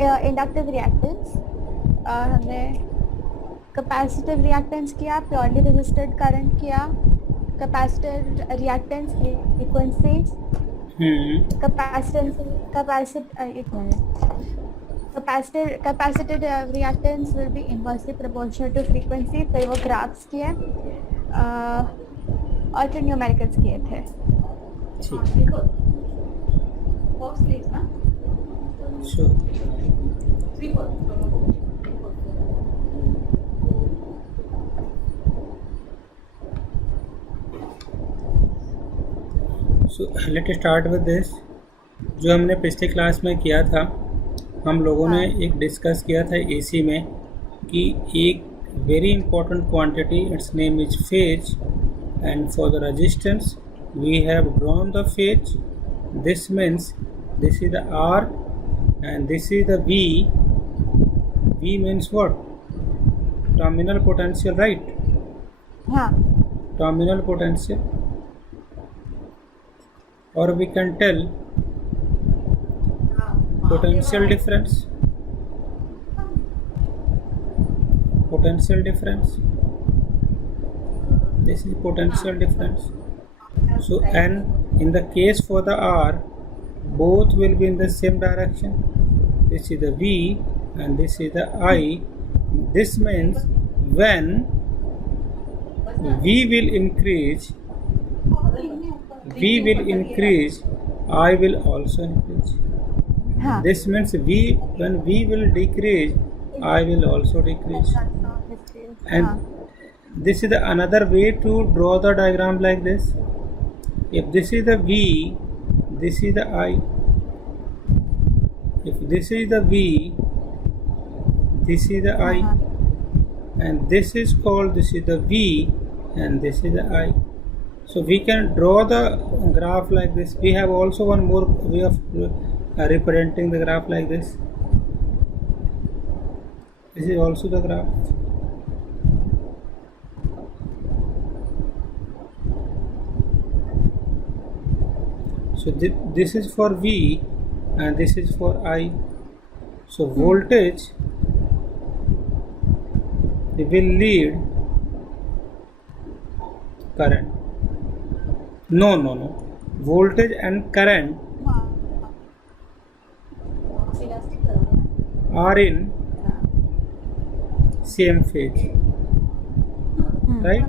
Inductive reactance, हमने capacitive reactance किया, purely resisted current किया, capacitive reactance frequency, capacitive reactance will be inversely proportional to frequency. फिर वो graphs किए और फिर न्यूमेरिकल्स किए थे। So let start with this. जो हमने पिछले क्लास में किया था, हम लोगों ने एक डिस्कस किया था एसी में कि एक very important quantity, its name is phase, and for the resistance we have drawn the phase. This means this is the R and this is the V. V means what? Terminal potential, right? हाँ. Terminal potential. Or we can tell potential difference. Potential difference. This is potential difference. So, and in the case for the R, both will be in the same direction. This is the V and this is the I. This means when V will increase, I will also increase. This means when V will decrease, I will also decrease. And this is another way to draw the diagram like this. If this is the V, this is the I. If this is the V, this is the I. And this is called, this is the V and this is the I. So we can draw the graph like this. We have also one more way of representing the graph like this. This is also the graph. So this is for V and this is for I. So voltage will lead current. No. Voltage and current are in same phase. Right?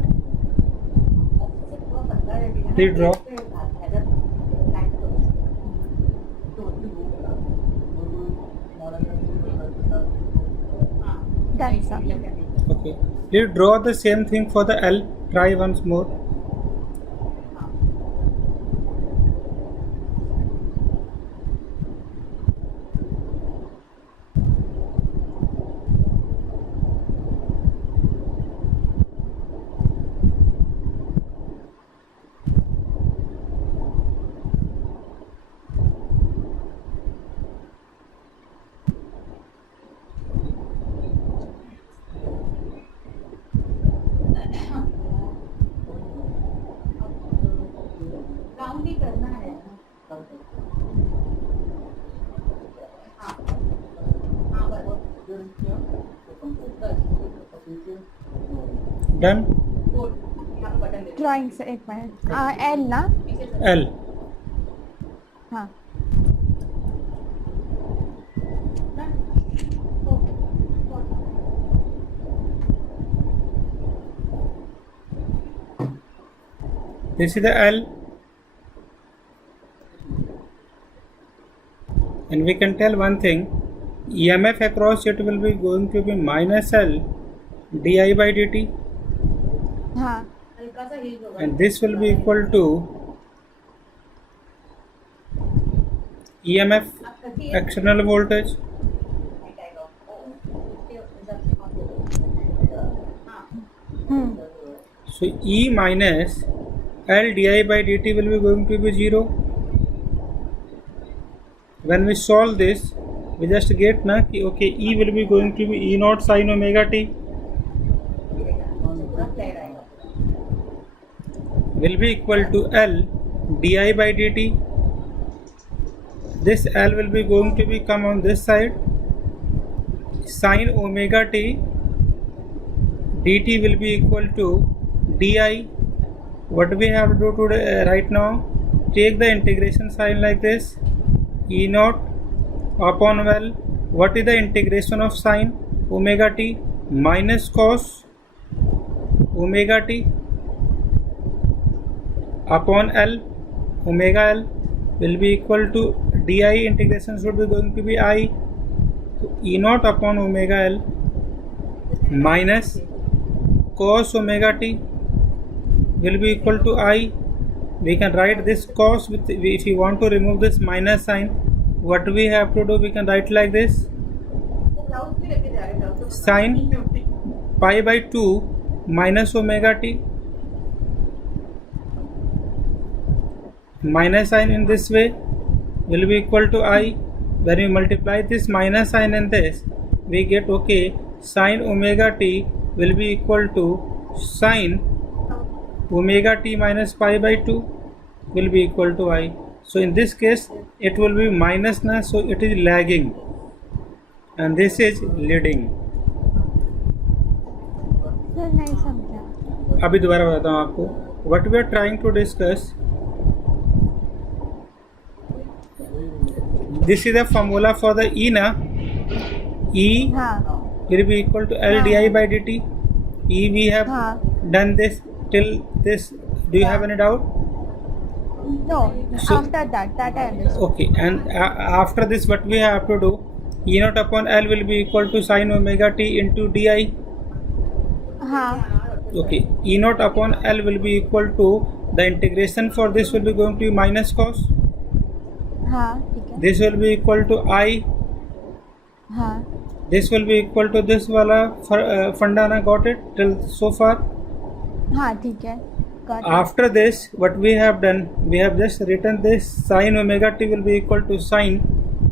Please draw. Okay. Please draw the same thing for the L. Try once more. Done? Drawing से एक minute. L ना? L. हाँ. This is the L. And we can tell one thing, EMF across it will be going to be minus L di by dt. हाँ. And this will be equal to EMF external voltage. So E minus L di by dt will be going to be 0. When we solve this, we just get na ki okay, E will be going to be E naught sin omega t will be equal to L di by dt. This L will be going to be come on this side sin omega t dt will be equal to di. What we have to do right now, take the integration sign like this, e naught upon L. What is the integration of sin omega t? Minus cos omega t upon L. Omega L will be equal to di. Integration should be going to be I. So e naught upon omega L minus cos omega t will be equal to I. We can write this cos with, if you want to remove this minus sign, what we have to do, we can write like this, sin pi by 2 minus omega t, minus sign in this way will be equal to I. When we multiply this minus sign and this, we get okay, sin omega t will be equal to sin omega t minus pi by 2 will be equal to I. So in this case it will be minus na, so it is lagging and this is leading. Sir नहीं समझा. अभी दोबारा बताता हूँ आपको. What we are trying to discuss, this is the formula for the E na. E हाँ will be equal to L di by dt. E we have हाँ. done this till this. Do you have any doubt? No, So- after that I understood. Okay, and after this what we have to do, E naught upon L will be equal to sin omega t into di. हाँ Okay, E naught upon L will be equal to, the integration for this will be going to be minus cos. हाँ ठीक है. This will be equal to I. हाँ This will be equal to this wala funda na. Got it till so far? हाँ ठीक है. Got it. After this what we have done, we have just written this, sin omega t will be equal to sin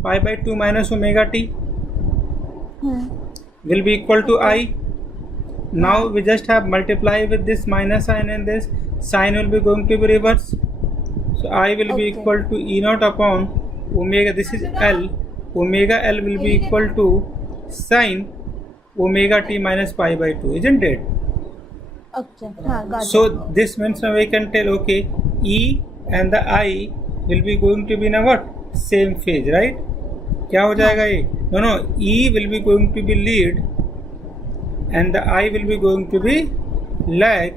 pi by 2 minus omega t will be equal to I. Now we just have multiply with this minus sign and this sign will be going to be reverse. So I will be Okay. equal to E naught upon omega, this is L, omega L will be equal to sin omega t minus pi by 2, isn't it? Okay. हाँ got So it. this means now we can tell, okay, E and the I will be going to be in a what? Same phase, right? क्या हो जाएगा ये? No, E will be going to be lead and the I will be going to be lag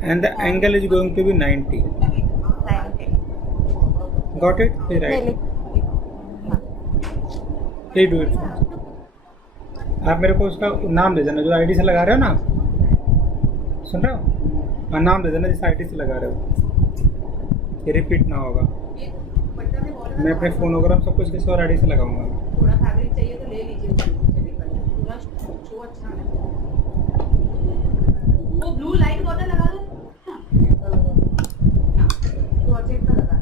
and the angle is going to be 90. Got it? Please मैं write. लिख. हाँ Please do it. आप मेरे को उसका नाम दे देना जो आईडी से लगा रहे हो ना. सुन रहे हो? हाँ नाम दे देना जिस आईडी से लगा रहे हो. ये रिपीट ना होगा. मैं अपने फ़ोन वगैरह सब कुछ किसी और आईडी से लगाऊंगा. थोड़ा फैब्रिक चाहिए तो ले लीजिए पूरा शो अच्छा है. वो ब्लू लाइट बॉटल लगा लो ना, प्रोजेक्ट का लगा.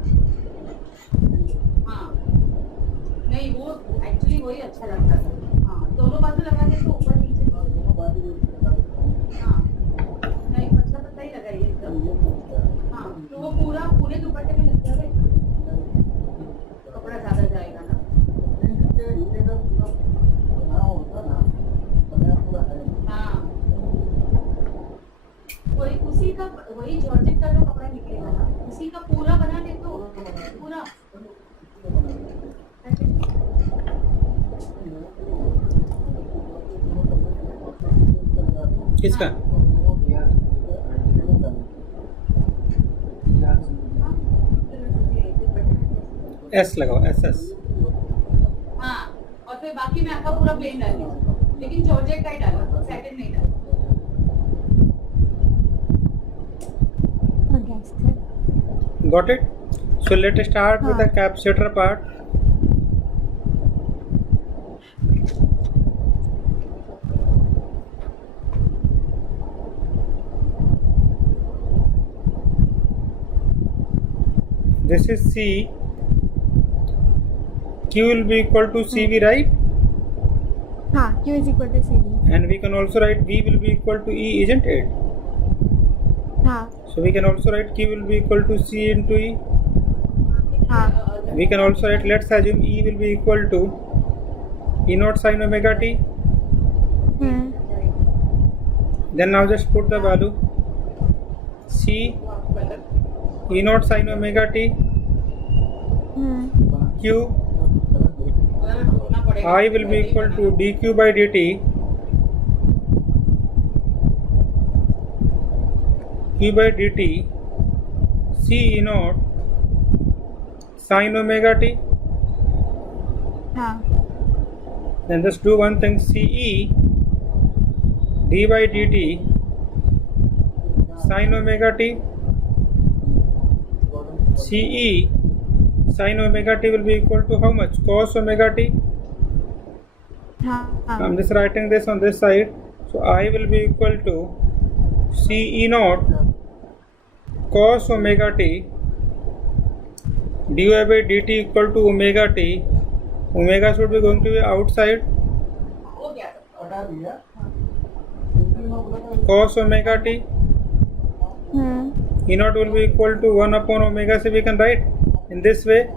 हाँ नहीं वो एक्चुअली वही अच्छा लगता था. हाँ दोनों बाजू लगा के तो ऊपर नीचे. हाँ नहीं पतला पतला ही लगाइए एकदम. हाँ तो वो पूरा पूरे दुपट्टे में लग जाएगा. कपड़ा ज़्यादा जाएगा ना. हाँ वही उसी का वही जॉर्जेट का जो कपड़ा निकलेगा ना उसी का पूरा बना दे तो पूरा. किसका? एस लगाओ. S S. हाँ और फिर बाकी में आपका पूरा प्लेन डाल दीजिए लेकिन जॉर्जेट का ही डालो सैटिन नहीं डालो. Okay, sir. Got it? So let's start with the capsular part. This is C. Q will be equal to CV, right? हाँ Q is equal to CV. And we can also write V will be equal to E, isn't it? हाँ So we can also write Q will be equal to C into E. हाँ We can also write, let's assume E will be equal to E naught sin omega t Then now just put the value C E naught sin omega t Q I will be equal to dq by dt q by dt C E naught sin omega t. हाँ Then just do one thing, CE d by dt sin omega t. CE sin omega t will be equal to how much? Cos omega t. हाँ I'm just writing this on this side. So I will be equal to CE naught cos omega t dy by dt equal to omega t. Omega should be going to be outside. हो गया Cos omega t E naught will be equal to 1 upon omega, so we can write in this way.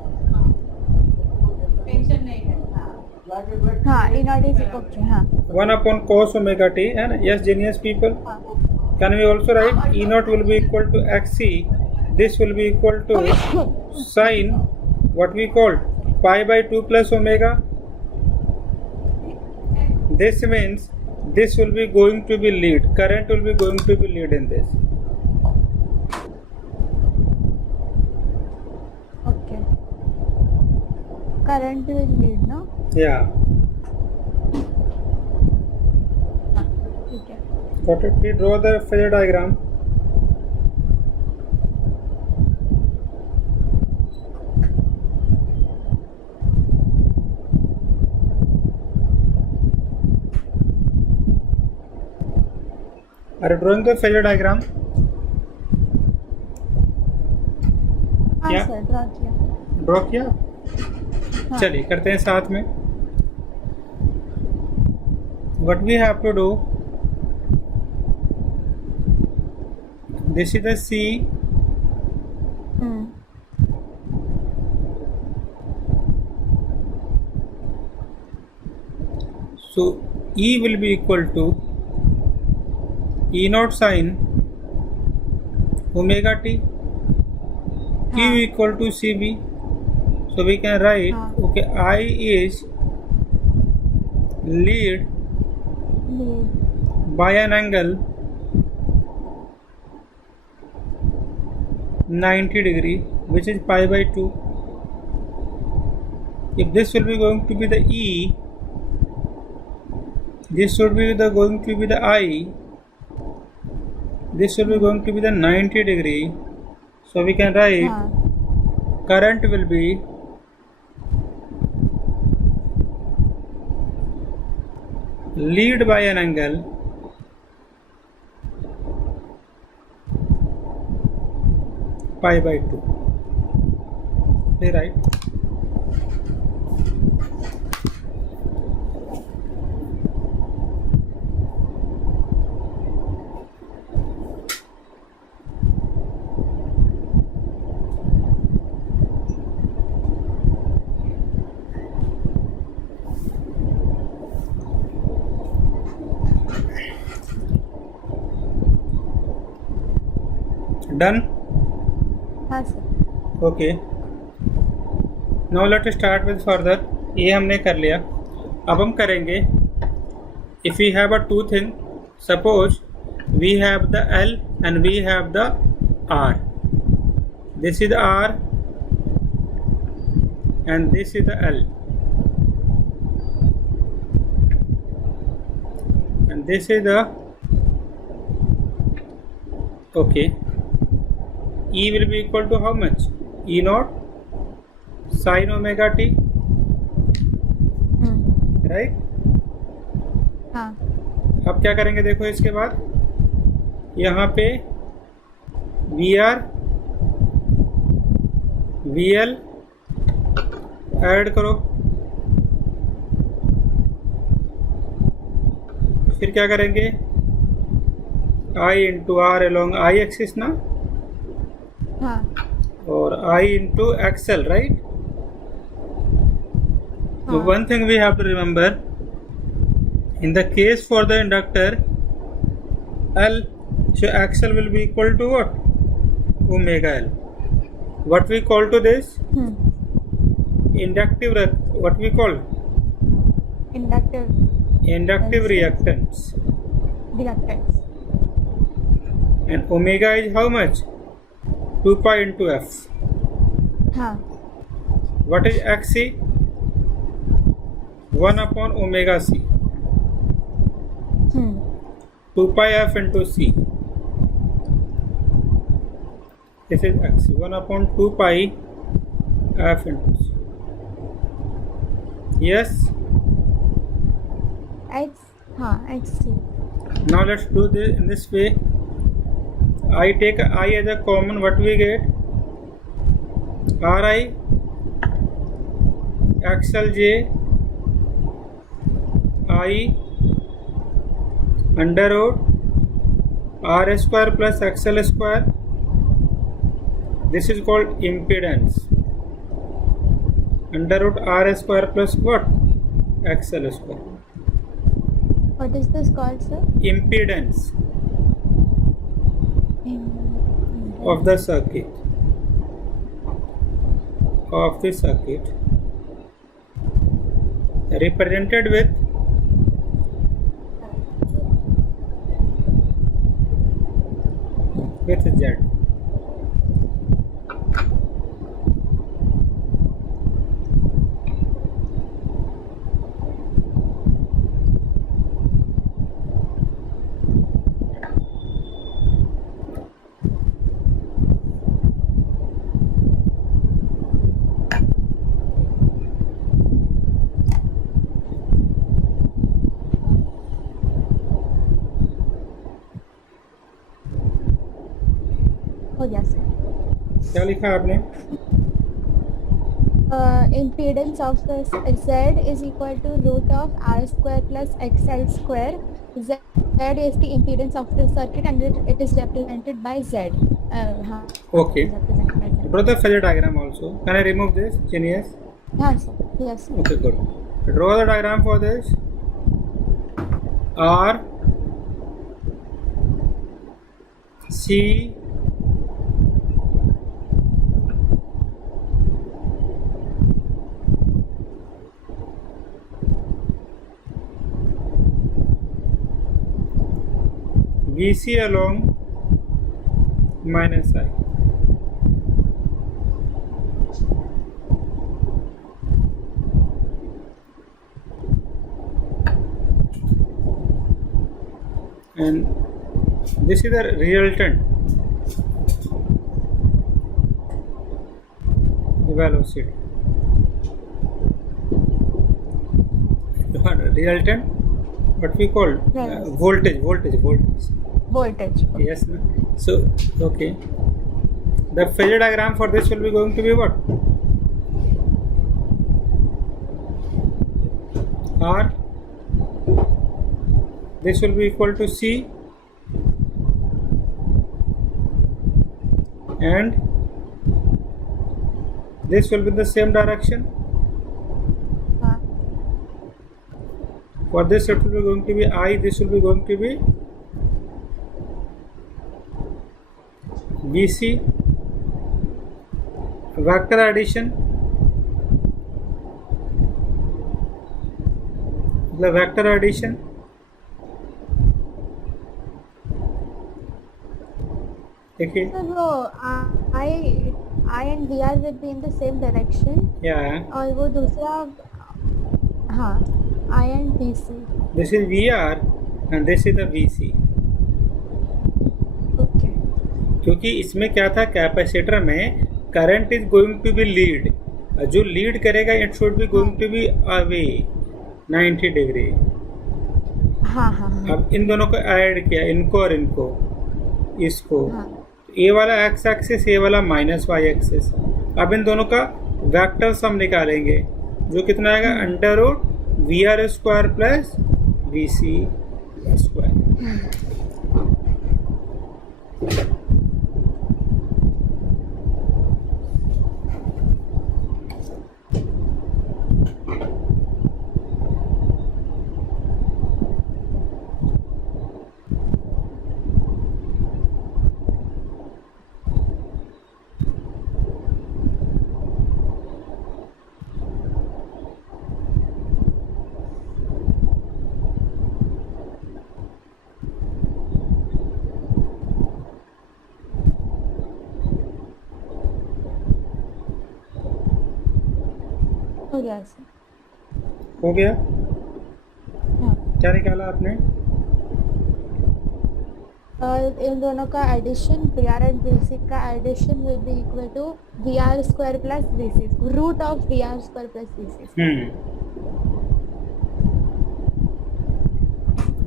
Tension नहीं है हाँ हाँ E naught is equal to हाँ 1 upon cos omega t. And yes, genius people, can we also write E naught will be equal to xc. This will be equal to sin what we call pi by 2 plus omega. This means this will be going to be lead. Current will be going to be lead in this. okay current will lead no Yeah. हाँ ठीक है Got it? We draw the phasor diagram. Are you drawing the phasor diagram? हाँ क्या? Sir draw किया draw किया? हाँ चलिए करते हैं साथ में. What we have to do? This is the C. So E will be equal to E naught sin omega t. Q हाँ equal to CB. So we can write, हाँ okay, I is lead lead by an angle 90 degree, which is pi by 2. If this will be going to be the E, this should be going to be the I, this will be going to be the 90 degree. So we can write हाँ current will be lead by an angle pi by 2. Okay, right? Done? हाँ sir Okay. Now let us start with further. ये हमने कर लिया. अब हम करेंगे. If we have a two thing, suppose we have the L and we have the R. This is the R and this is the L. And this is the okay. E will be equal to how much? E naught sin omega t, right? हाँ अब क्या करेंगे देखो इसके बाद यहाँ पे VR VL add करो, फिर क्या करेंगे I into R along I axis ना, हाँ और I into XL, right? So हाँ one thing we have to remember, In the case for the inductor, L, so XL will be equal to what? Omega L. What we call to this? Inductive, what we call? Inductive Inductive reactance. reactance. And omega is how much? 2 pi into F. हाँ. What is Xc? 1 upon omega C. 2 pi F into C. This is Xc. 1 upon 2 pi F into C. Yes? XC. Now let's do this in this way. I take I as a common, what we get? Ri XLJ I under root R square plus XL square. This is called impedance. Under root R square plus what? XL square. What is this called, sir? Impedance of the circuit. Of the circuit represented with Z. हो गया sir. क्या लिखा आपने? Impedance of the Z is equal to root of R square plus XL square. Z is the impedance of the circuit and it is represented by Z. हाँ. Okay. Represented by Z. Draw the phasor diagram also. Can I remove this? Genius. हाँ sir. Yes sir. Okay, good. Draw the diagram for this. R C VC along minus I. And this is the resultant velocity. Resultant, what we call Yes. voltage. Voltage. Yes. No? So okay, the phasor diagram for this will be going to be what? R. This will be equal to C, and this will be the same direction. हाँ. For this it will be going to be I. This will be going to be BC. Vector addition. The vector addition. देखिए. So वो I and VR will be in the same direction. Yeah. और वो दूसरा हाँ I and VC. This is VR and this is the VC. Okay. क्योंकि इसमें क्या था, कैपेसिटर में current is going to be lead. जो लीड करेगा it should be going to be away 90 degree. हाँ हाँ हाँ. अब इन दोनों को ऐड किया, इनको और इनको, इसको. हाँ. ए वाला एक्स एक्सिस, ए वाला माइनस वाई एक्सिस. अब इन दोनों का वेक्टर सम निकालेंगे जो कितना आएगा, under root V R square plus V C square. हो गया सर। हो गया? हाँ, क्या निकाला आपने? और इन दोनों का addition V R and V C का addition will be equal to V R square plus V C, root of V R square plus V C.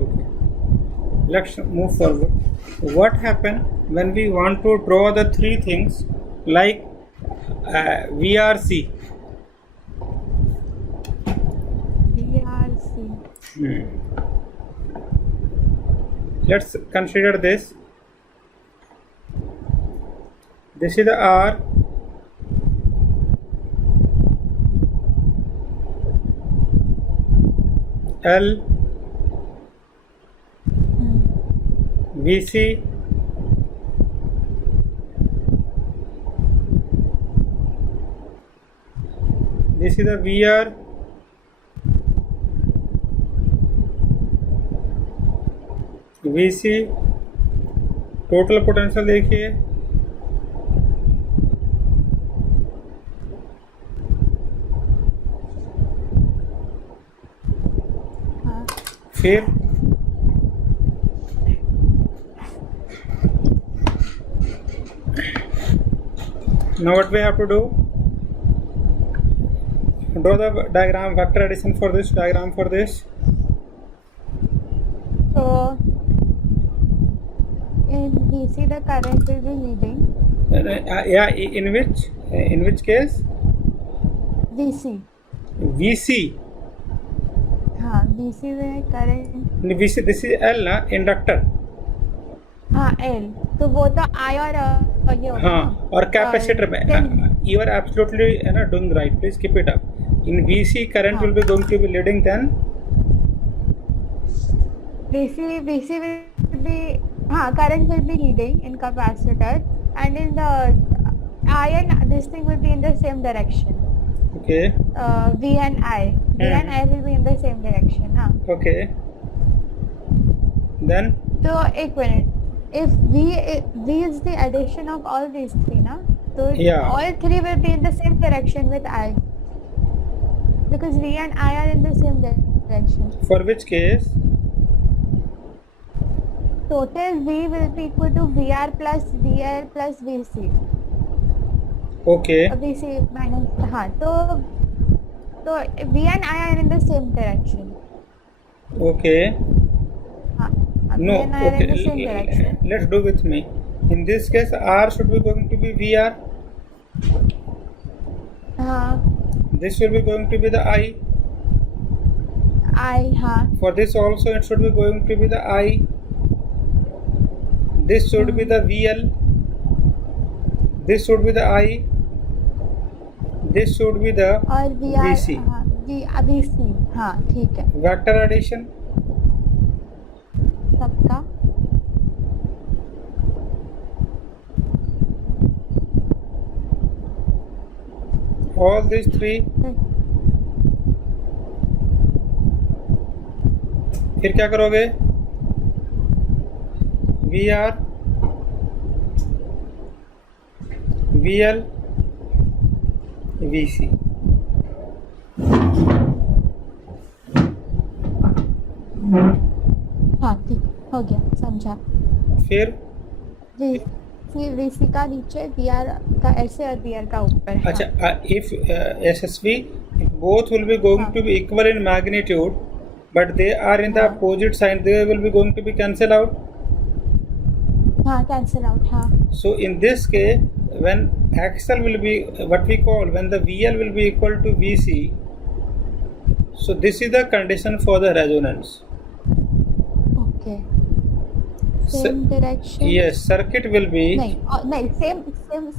Okay. Let's move forward. What happen when we want to draw the three things like VRC? V R C. Let's consider this. This is the R. L. VC. This is the VR. VC. Total potential देखिए, हाँ, फिर now what we have to do? Draw the diagram, vector addition for this, diagram for this. so in VC the current will be leading, Yeah, in which case? VC, VC. हाँ VC में current, VC, this is L ना, inductor. हाँ L, तो वो तो I और ये होगा हाँ, ना? और कैपेसिटर में then you are absolutely doing right. Please keep it up. In VC, current will be going to be leading. Then VC will be, हाँ current will be leading in capacitor, and in the I and this thing will be in the same direction. okay, V and I will be in the same direction, हाँ. okay. Then तो एक minute, if V is the addition of all these three, ना, तो Yeah. all three will be in the same direction with I, because V and I are in the same direction. for which case? Total V will be equal to VR plus VL plus VC. Okay. VC minus, हाँ, तो V and I are in the same direction. Okay. हाँ, No. V and I are in the Okay. same direction. Let's do with me. In this case, R should be going to be VR. हाँ, This will be going to be the I. हाँ, For this also, it should be going to be the I. This should be the VL. This should be the I. This should be the और VR, VC. हाँ, VC, हाँ, ठीक है, vector addition. सबका, All these three. फिर क्या करोगे? VR, VL, VC. हाँ, ठीक, हो गया, समझा. फिर VC का नीचे, VR का ऐसे और VR का ऊपर. हाँ. अच्छा, if SSV, both will be going to be equal in magnitude, but they are in the opposite sign, they will be going to be cancel out. हाँ, cancel out, हाँ. So in this case, when XL will be what we call, when the VL will be equal to VC, so this is the condition for the resonance. Okay. Same direction. Yes, circuit will be. नहीं,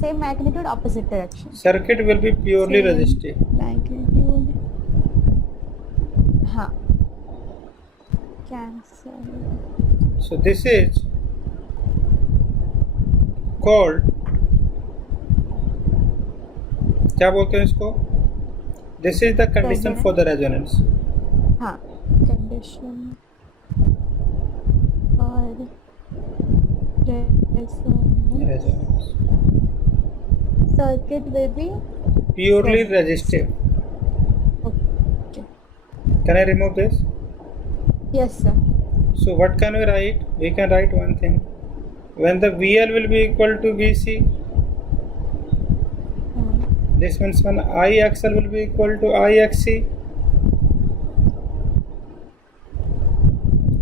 same magnitude, opposite direction. Circuit will be purely Same resistive. magnitude. हाँ. Cancel. So this is called, क्या बोलते हैं इसको? This is the condition for the resonance. हाँ, condition और Resonance. circuit will be Purely resistive. Can I remove this? Yes, sir. So what can we write? We can write one thing. When the VL will be equal to VC, this means when IXL will be equal to IXC,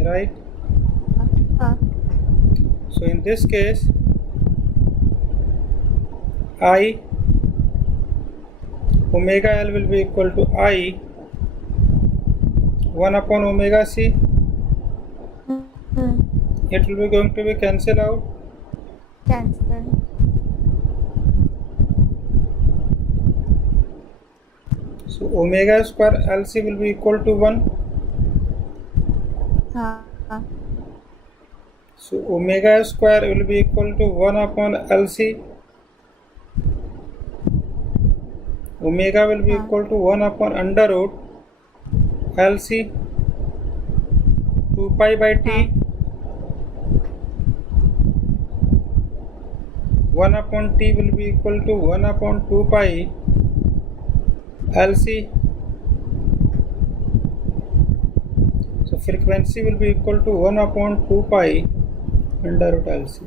right? So in this case, I omega L will be equal to I 1 upon omega C. It will be going to be cancelled out. Cancel. So omega square LC will be equal to 1. So omega square will be equal to 1 upon LC. Omega will be equal to 1 upon under root LC 2 pi by T 1 upon T will be equal to 1 upon 2 pi LC. So frequency will be equal to 1 upon 2 pi under root LC.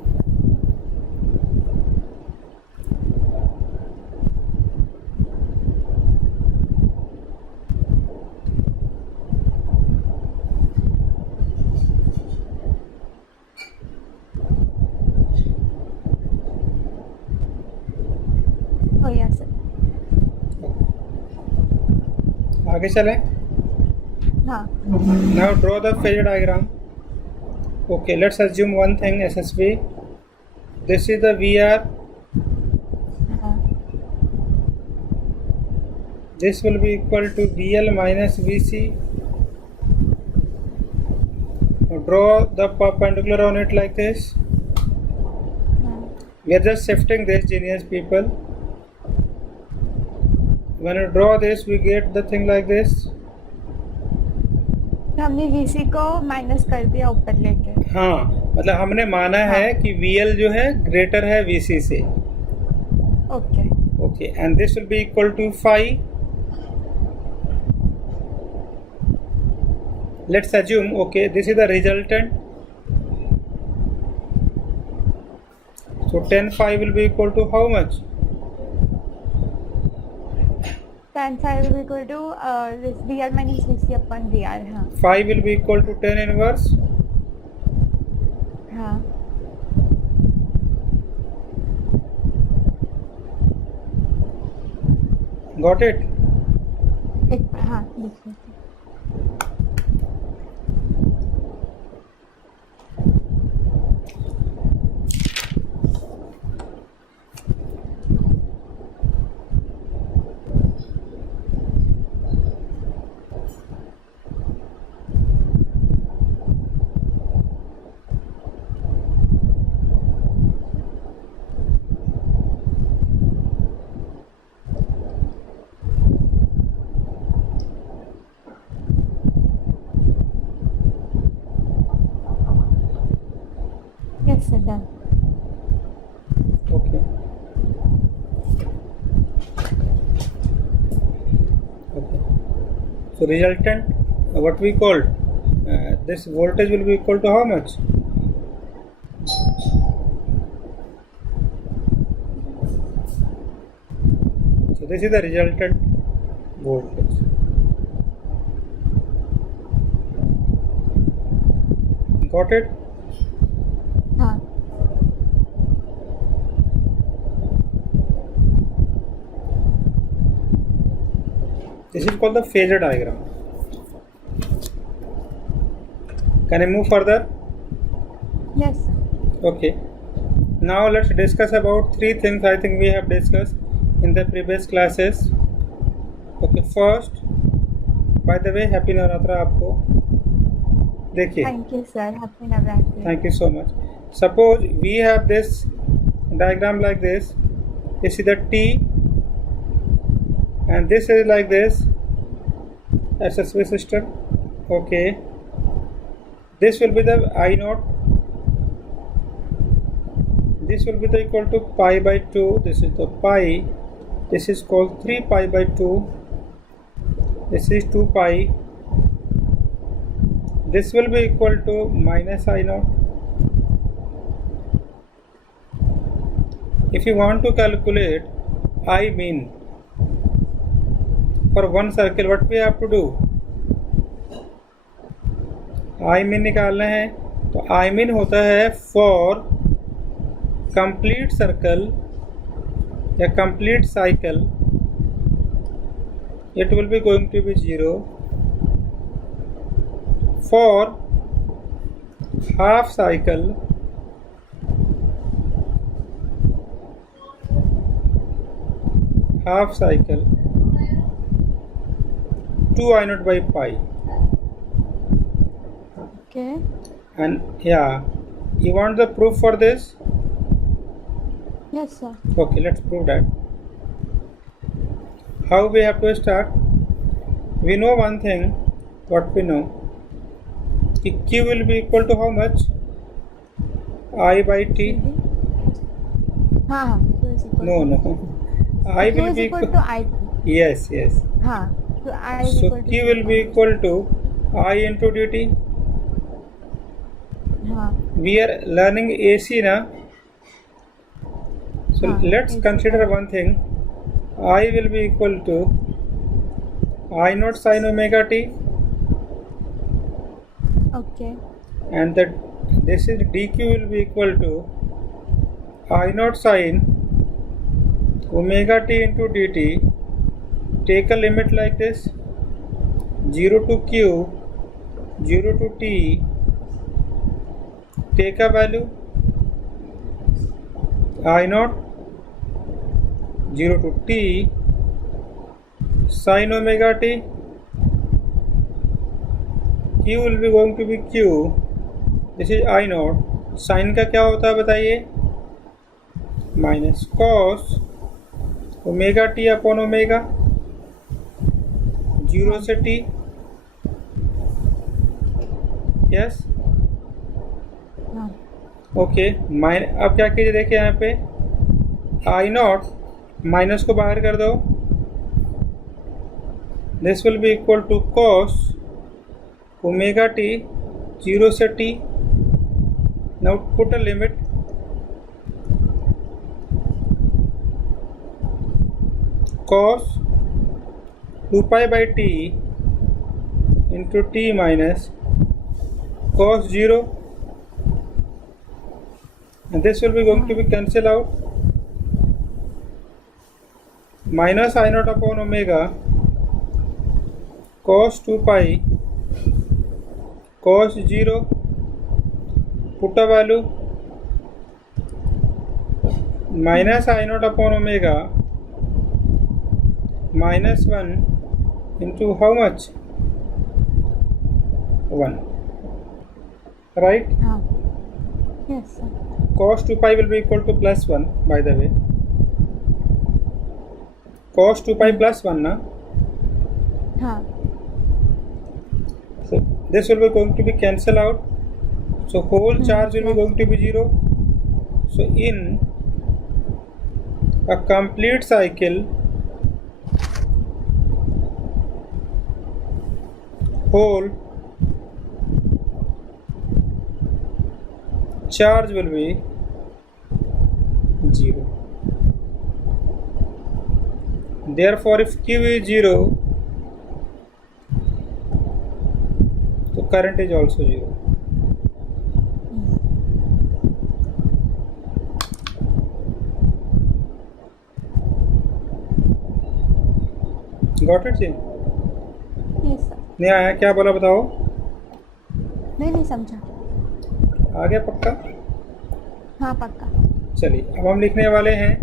Oh yes, sir. आगे चलें. हाँ. Now draw the phasor diagram. Okay, let's assume one thing, SSV. This is the VR. This will be equal to VL minus VC. Now draw the perpendicular on it like this. We are just shifting this, genius people. When you draw this, we get the thing like this. हमने VC को minus कर दिया ऊपर लेके. हाँ, मतलब हमने माना है कि VL जो है ग्रेटर है VC से. Okay. Okay, and this will be equal to phi. Let's assume, okay, this is the resultant. So 10 phi will be equal to how much? Tan phi will be equal to this VR minus VC upon VR. हाँ. Phi will be equal to 10 inverse. हाँ. Got it? एक हाँ लिख लेते. Yes, sir. Done. Okay. Okay. So resultant, what we called, this voltage will be equal to how much? So this is the resultant voltage. Got it? हाँ. This is called the phasor diagram. Can I move further? Yes. Okay. Now let's discuss about three things I think we have discussed in the previous classes. Okay, first, by the way, happy Navratri आपको. देखिए. Thank you, sir. Happy Navratri. Thank you so much. Suppose we have this diagram like this. This is the T, and this is like this. SSV system. Okay. This will be the I naught. This will be the equal to pi by 2. This is the pi. This is called 3 pi by 2. This is 2 pi. this will be equal to minus I naught. If you want to calculate I mean for one circle, what we have to do? I mean निकालना है, तो I mean होता है for complete circle या complete cycle, it will be going to be 0. For half cycle, half cycle 2 I naught by pi. Okay. And yeah, you want the proof for this? Yes, sir. Okay, let's prove that. How we have to start? We know one thing. What we know? Q will be equal to how much? I by T. हाँ, Q is equal No, to no. I Q will is be equal to I. Yes, yes. हाँ, तो I is So equal to Q will be equal to I into dt. हाँ, We are learning AC na. So let's AC. consider one thing. I will be equal to I naught sin omega t, Okay. and that this is dq will be equal to I naught sin omega t into dt. Take a limit like this: 0 to q, 0 to t. Take a value I naught, 0 to t, sin omega t. Q will be going to be q. This is I naught. Sin का क्या होता है बताइए? Minus cos omega T upon omega, 0 से t. Yes, हाँ, okay. अब क्या कीजिए, देखिए यहाँ पे आई नॉट माइनस को बाहर कर दो. This will be equal to cos omega T 0 से t. Now put a limit cos 2 pi by T into T minus cos 0, and this will be going to be cancel out. Minus I naught upon omega cos 2 pi cos 0, put a value minus I naught upon omega minus 1 into how much? 1. Right? हाँ. Yes, sir. Cos 2 pi will be equal to plus 1, by the way. Cos 2 pi plus 1 na. हाँ, So this will be going to be cancel out. So whole charge will be going to be 0. So in a complete cycle, whole charge will be 0. Therefore, if Q is 0, so current is also 0. Got it जी? yes, sir. नहीं आया, क्या बोला बताओ? नहीं समझा. आ गया पक्का? हाँ, पक्का. चलिए, अब हम लिखने वाले हैं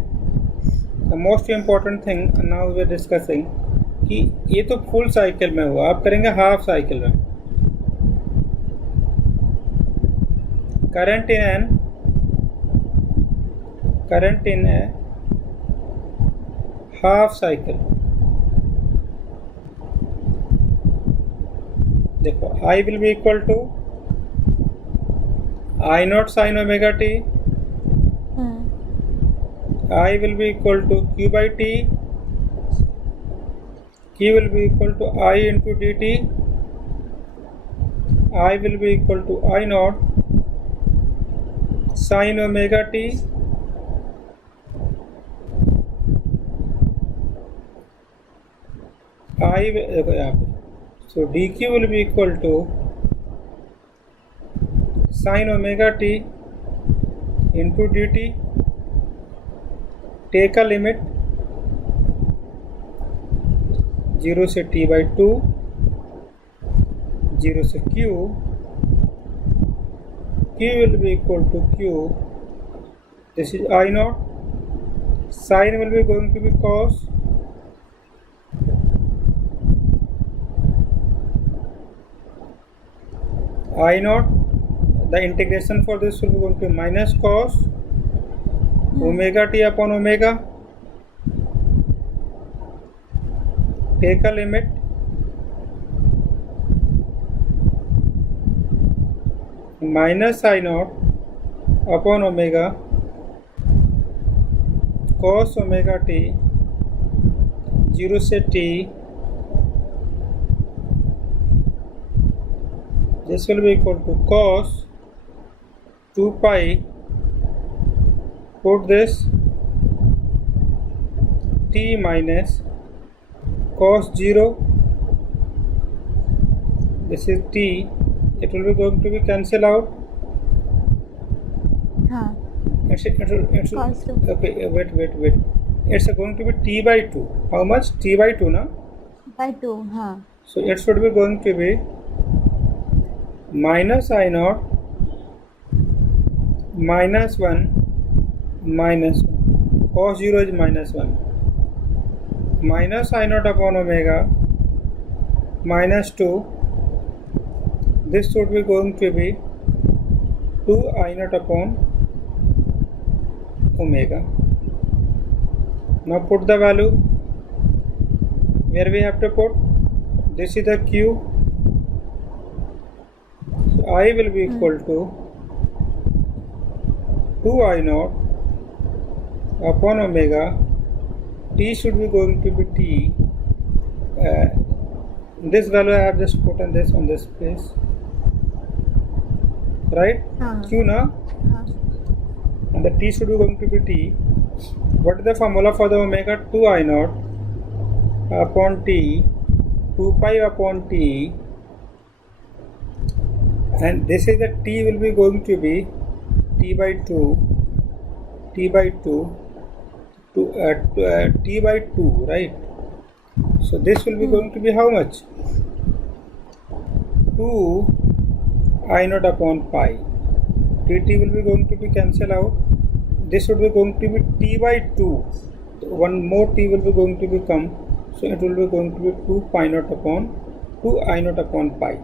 the most important thing now we are discussing, कि ये तो फुल साइकिल में हुआ, आप करेंगे हाफ साइकिल में. Current in a half cycle. देखो, I will be equal to I naught sin omega t. I will be equal to q by t. Q will be equal to I into dt. I will be equal to I naught sin omega t so dq will be equal to sin omega t into dt. Take a limit 0 से t by 2, 0 से q will be equal to q. This is I naught. Sin will be going to be cos. I naught. The integration for this will be going to be minus cos omega t upon omega. Take a limit minus I naught upon omega cos omega t 0 से t. This will be equal to cos 2 pi. Put this t minus cos 0. This is t. It will be going to be cancel out. Cos 2. Okay, wait. It's going to be t by 2. How much? T by 2, na? By 2. So it should be going to be minus I naught minus 1 minus 1. Cos 0 is minus 1. Minus I naught upon omega minus 2. This should be going to be 2 I naught upon omega. Now put the value where we have to put. This is the q. So I will be equal to 2 I naught upon omega. T should be going to be t. This value I have just put on this place, right? Q na, and the t should be going to be t. What is the formula for the omega? 2 I naught upon t, 2 pi upon t, and this is the t will be going to be t by 2, t by 2. T by 2, right? So this will be going to be how much? 2 I naught upon pi. T will be going to be cancel out. This would be going to be t by 2. One more t will be going to become. So it will be going to be 2 pi naught upon 2 I naught upon pi.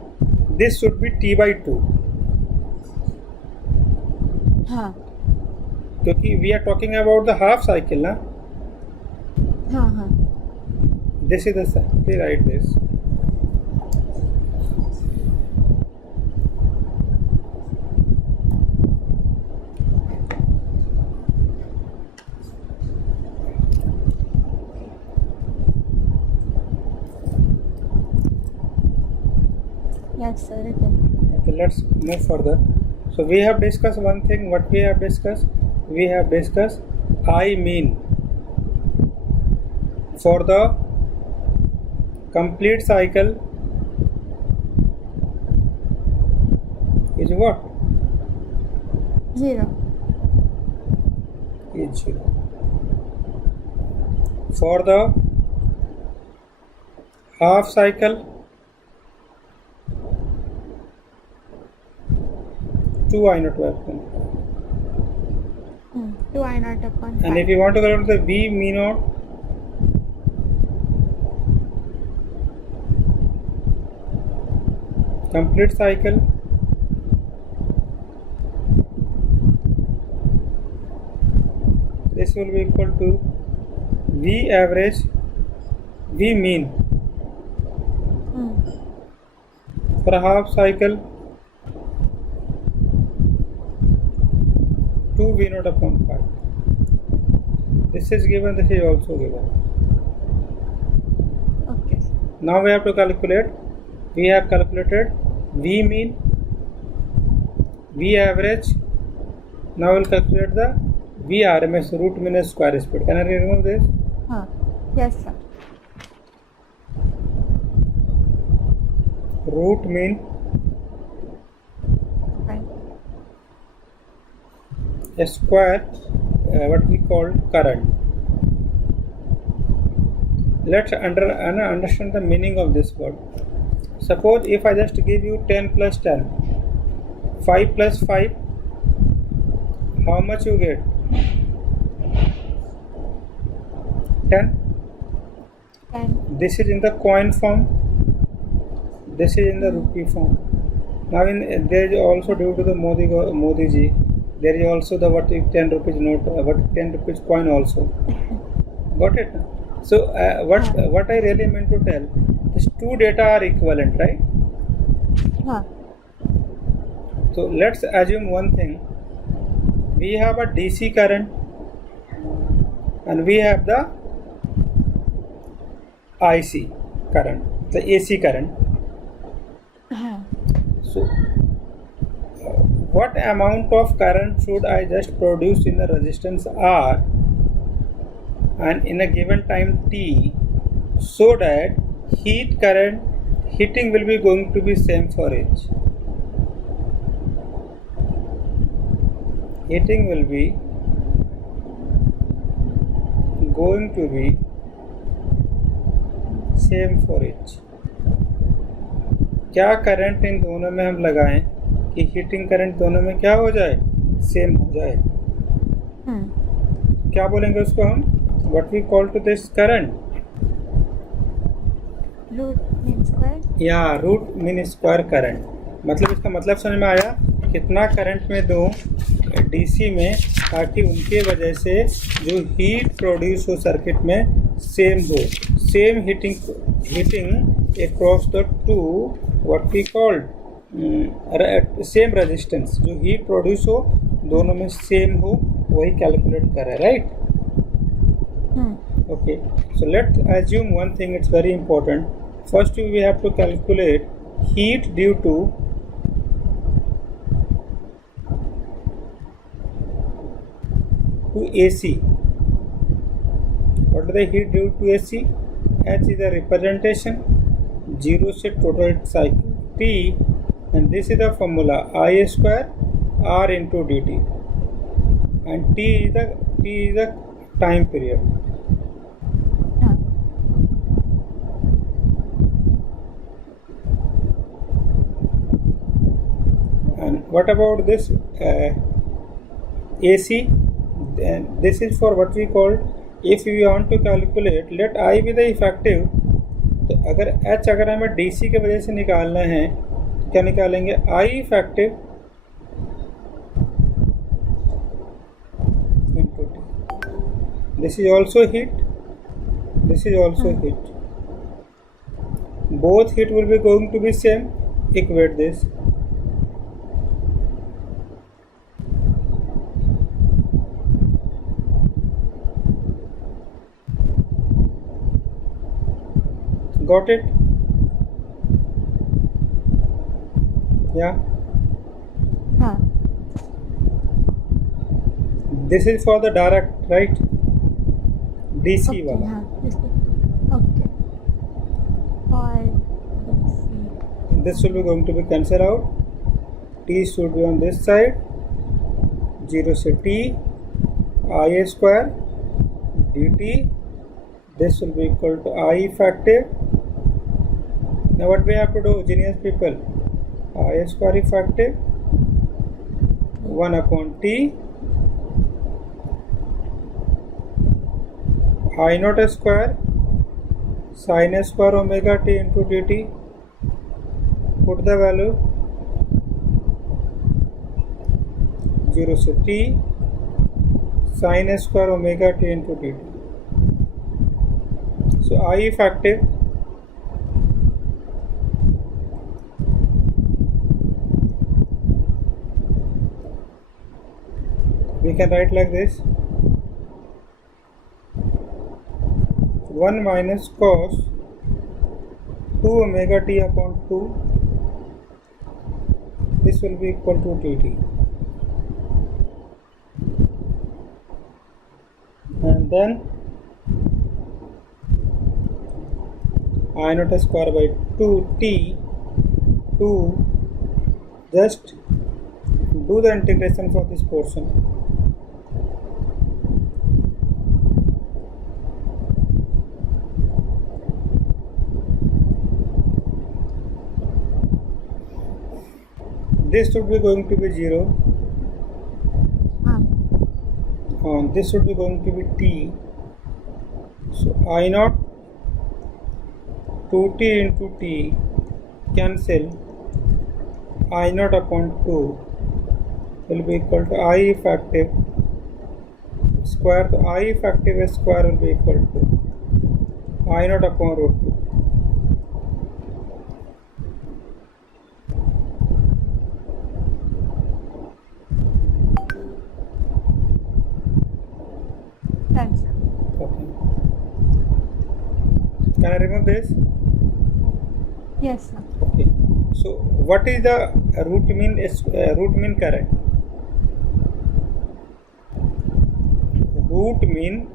This should be t by 2. क्योंकि we are talking about the half cycle, ना? This is the cycle, write this. Yes, sir. It is. Okay, let's move further. So we have discussed one thing. What we have discussed? We have discussed I mean for the complete cycle is what? 0. Is 0. For the half cycle 2 I naught upon. 2 I naught upon. And if you want to calculate the V mu naught, complete cycle this will be equal to V average, V mean for a half cycle 2 V naught upon pi. This is given, this is also given. Okay. Now we have to calculate. We have calculated V mean, V average. Now we'll calculate the V RMS, root mean square speed. Can I remove this? Yes, sir. Root mean Fine. a square, what we call current. Let's understand the meaning of this word. Suppose if I just give you 10 plus 10, 5 plus 5, how much you get? 10. 10. This is in the coin form. This is in the rupee form. Now there is also, due to the Modi ji, there is also the 10 rupees note, 10 rupees coin also. Got it? So what I really meant to tell, these two data are equivalent, right? So let's assume one thing. We have a DC current and we have the IC current, the AC current. So what amount of current should I just produce in the resistance R and in a given time T, so that heating will be going to be same for each. Heating will be going to be same for each. क्या current in दोनों में हम लगाएं कि heating current दोनों में क्या हो जाए, सेम हो जाए. क्या बोलेंगे उसको हम? What we call to this current? Root mean square. या रूट मीन स्क्वायर करंट. मतलब इसका मतलब समझ में आया? कितना करंट में दो डीसी में, ताकि उनके वजह से जो हीट प्रोड्यूस हो सर्किट में सेम हो, same heating across the two what we called same resistance, जो हीट प्रोड्यूस हो दोनों में सेम हो, वही कैलकुलेट करें, right? Okay, so let's assume one thing, it's very important. First we have to calculate heat due to AC. What is the heat due to AC? H is the representation, 0 से total cycle T, and this is the formula I square R into dt, and T is the time period. And what about this AC? Then this is for what we call, if we want to calculate, let I be the effective. तो अगर H अगर हमें DC के वजह से निकालना है तो क्या निकालेंगे? I effective into T. This is also heat. This is also heat. Both heat will be going to be same. Equate this. Got it? Yeah. This is for the direct, right? DC okay, wala. Okay. For DC. This will be going to be cancelled out. T should be on this side. 0 से T, I square dt. This will be equal to I effective. Now what we have to do, genius people? I square effective 1 upon T, I naught square sin square omega t into dt. Put the value 0 से T sin square omega t into dt. So I effective we can write like this: 1 minus cos 2 omega t upon 2 this will be equal to dt, and then I naught square by 2t to just do the integration for this portion. This should be going to be 0, this should be going to be t, so I naught 2t into t cancel, I naught upon 2 will be equal to I effective square, so I effective square will be equal to I naught upon root 2. Done, sir. Okay. Can I remove this? Yes, sir. Okay. So what is the root mean current? Root mean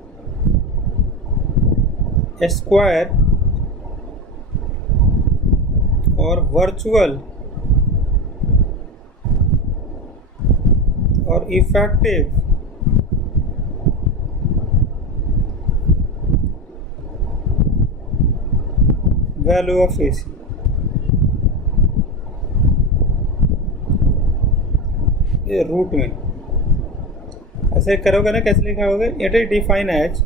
square or virtual or effective value of AC. ये root में ऐसे करोगे ना, कैसे लिखा होगा? It is define as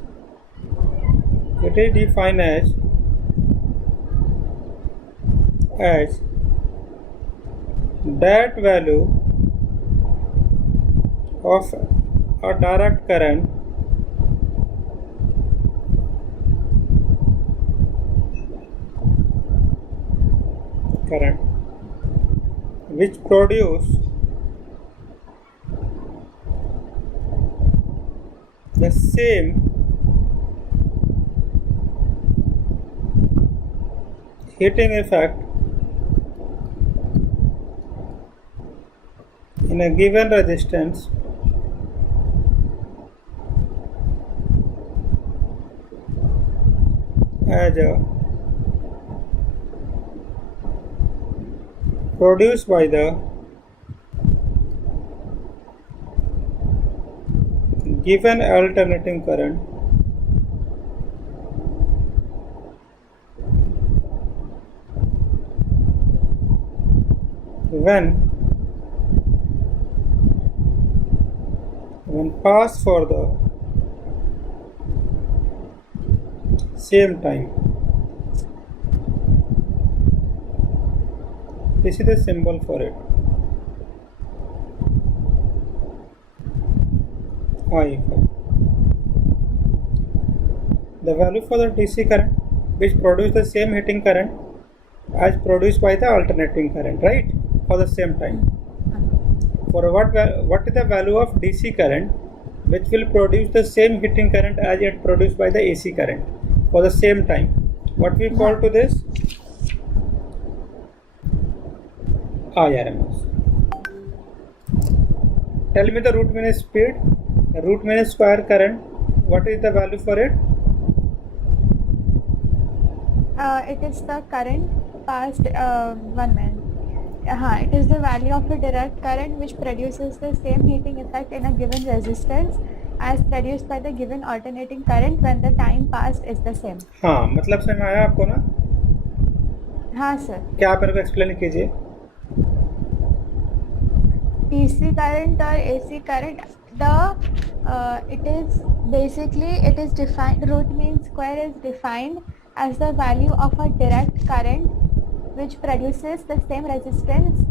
that value of a direct current which produce the same heating effect in a given resistance as produced by the given alternating current when passed for the same time. This is the symbol for it. I. The value for the DC current which produce the same heating current as produced by the alternating current, right? For the same time. For what is the value of DC current which will produce the same heating current as it produced by the AC current for the same time? What we call to this? IRMS. Tell me the root mean speed, root mean square current. What is the value for it? It is the current past 1 minute. It is the value of a direct current which produces the same heating effect in a given resistance as produced by the given alternating current when the time passed is the same. हाँ, मतलब समझ में आया आपको ना? हाँ sir. क्या आप मेरे को एक्सप्लेन कीजिए? DC current or AC current, it is defined, root mean square is defined as the value of a direct current which produces the same resistance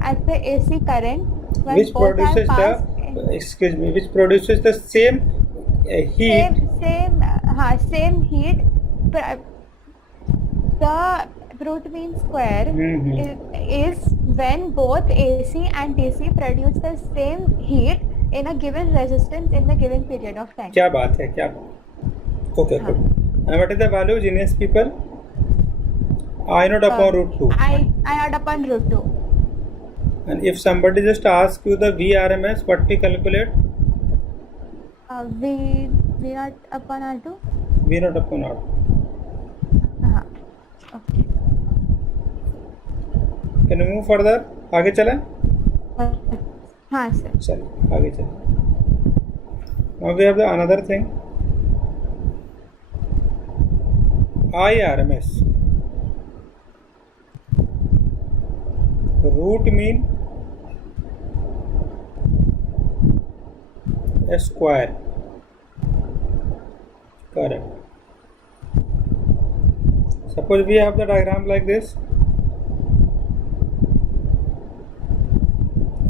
as the AC current when which both produces are passed which produces the same heat. Same heat. The root mean square is when both AC and DC produce the same heat in a given resistance in the given period of time. क्या बात है, क्या? Okay, good. And what is the value, genius people? I naught upon root 2. I naught upon root 2. And if somebody just asks you the VRMS, what we calculate? V naught upon R2. V naught upon R. हाँ okay Can we move further? आगे चलें? हाँ sir चलिए आगे चलें. Now we have the another thing. IRMS. Root mean a square. Correct. Suppose we have the diagram like this.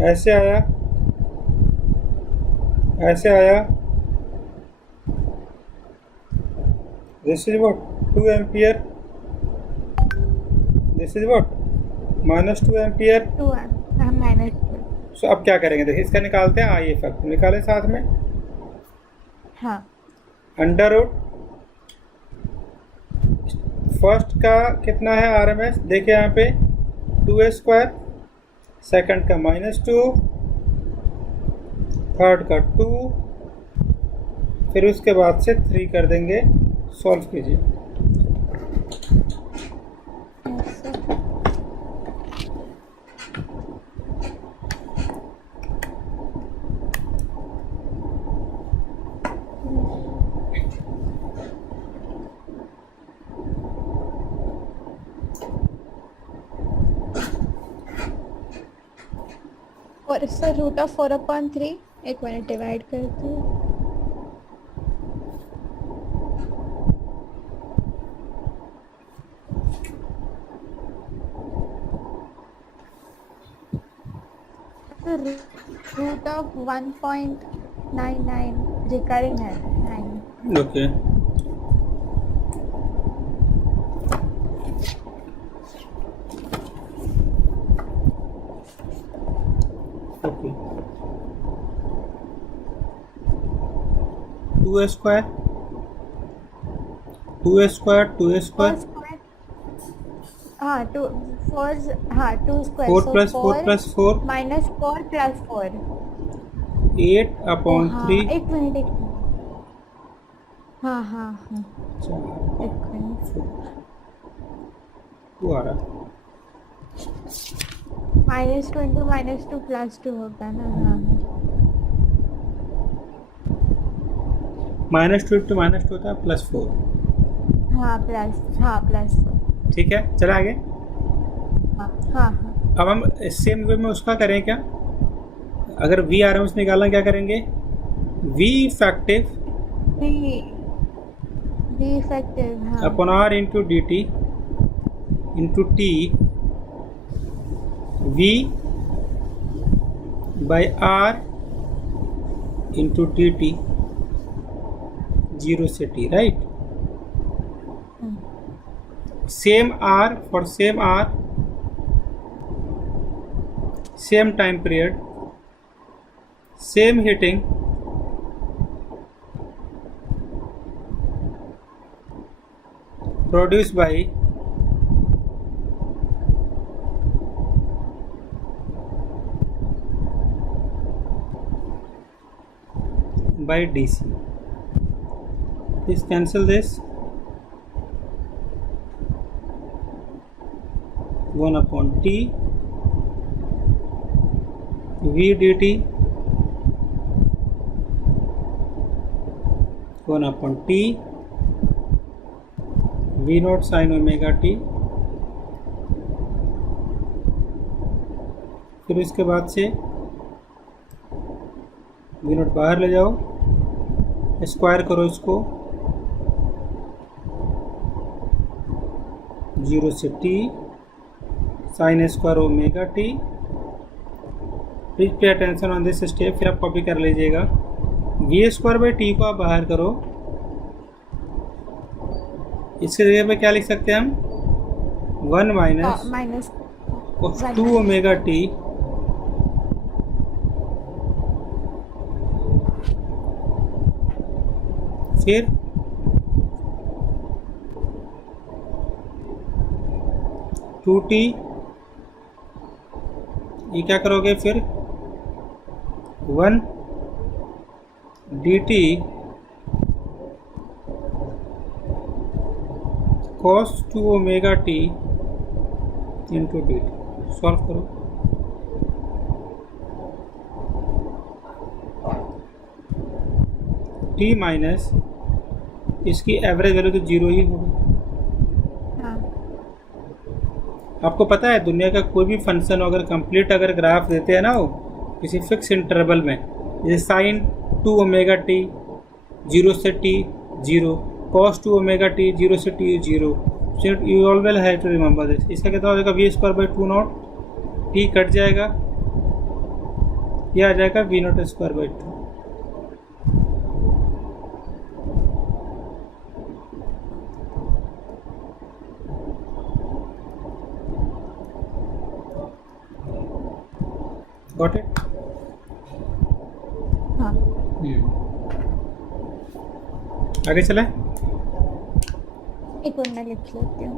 ऐसे आया, ऐसे आया. This is what? 2 ampere. This is what? minus 2 ampere. 2 minus 2. So अब क्या करेंगे? देखिए इसका निकालते हैं. आई इफेक्ट निकालें साथ में. हाँ अंडर रूट फर्स्ट का कितना है आरएमएस? देखिए यहाँ पे 2a², सेकंड का -2, थर्ड का 2, फिर उसके बाद से 3 कर देंगे. सॉल्व कीजिए. yes, sir. और इससे रूट ऑफ 4/3 एक बार डिवाइड करती हूँ. रूट ऑफ 1.99 रिकरिंग है 9. Okay. Okay. 2a², 2a², 2a², हाँ 2 4 हाँ 2 square 4 plus 4 plus 4, minus 4 plus 4. 8/3. एक मिनट हाँ हाँ हाँ एक मिनट. 2 आ रहा. -2 इंटू -2 प्लस 2 होगा ना. हाँ -2 इंटू -2 होता है +4. हाँ प्लस 4. ठीक है. चला आगे. हाँ हाँ हाँ अब हम सेम वे में उसका करें क्या? अगर वी आर एम एस निकालना क्या करेंगे? वी इफेक्टिव वी इफेक्टिव हाँ upon R into D T into T V by R into D T 0 से T. Right. Same R for same R, same time period, same heating, produced by DC. Please cancel this. 1/T V dt 1/T V naught sin omega t. फिर उसके बाद से V naught बाहर ले जाओ, square करो इसको 0 से t sin square omega t. Please pay attention on this step. फिर आप कॉपी कर लीजिएगा. v²/t को आप बाहर करो. इसके जगह पे क्या लिख सकते हैं हम? 1 माइनस 2 ओमेगा टी फिर 2t ये क्या करोगे फिर 1 dt cos 2 omega t into dt। Solve करो। t माइनस इसकी एवरेज वैल्यू तो 0 ही होगी। हाँ आपको पता है दुनिया का कोई भी फंक्शन अगर कंप्लीट अगर ग्राफ देते हैं ना वो किसी फिक्स इंटरवल में, जैसे साइन 2 ओमेगा टी 0 से t 0, cos 2 ओमेगा टी 0 से t 0, you always have to remember this. इसका कितना हो जाएगा V square by 2 naught, t cut जाएगा, यह आ जाएगा V naught square by 2। Got it? हाँ आगे चले। एक और मैं लिख लेती हूँ।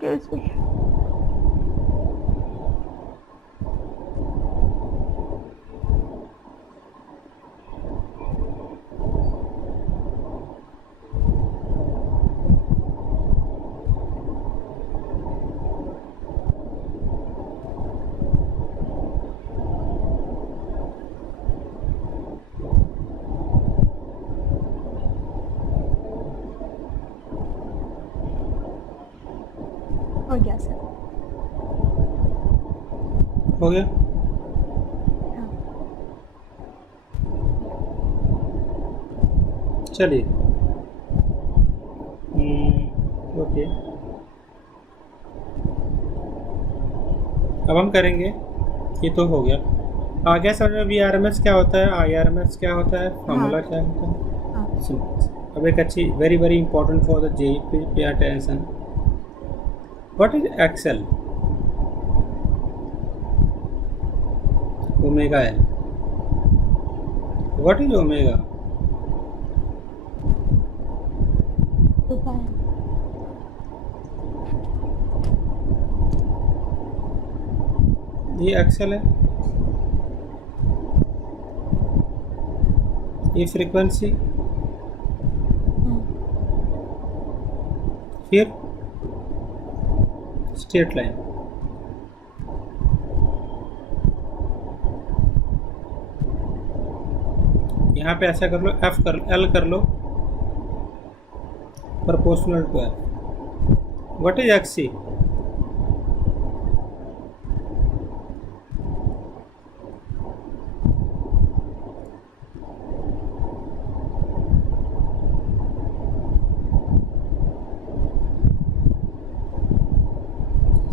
Excuse me. हो गया सर। हो गया। हाँ चलिए ओके, अब हम करेंगे, ये तो हो गया। आगे समझ में वी आर एम एस क्या होता है, आई आर एम एस क्या होता है, फॉर्मूला क्या होता है। हाँ अब एक अच्छी very very important for the J, pay attention. What is XL? Omega है। What is omega? उपाय ये एक्सेल है, ये फ्रीक्वेंसी, फिर स्ट्रेट लाइन। यहाँ पे ऐसा कर लो, एफ कर एल कर लो, proportional to F. What is X C?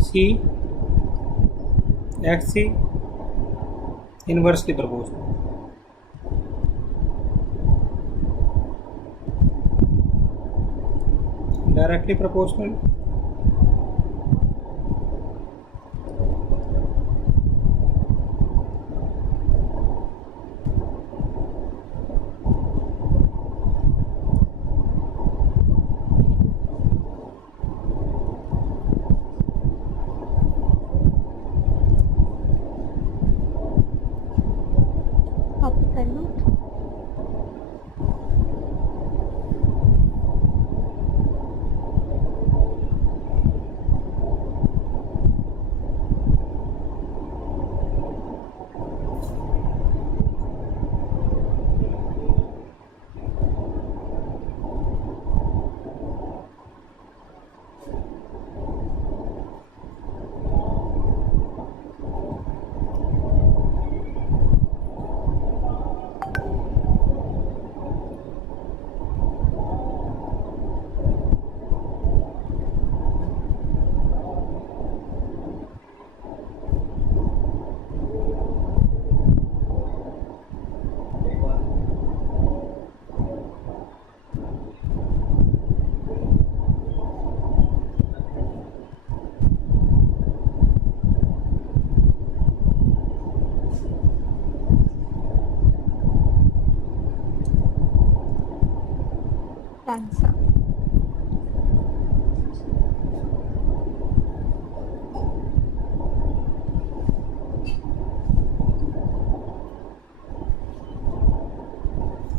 C X C inversely proportional. Directly proportional, copy कर लो।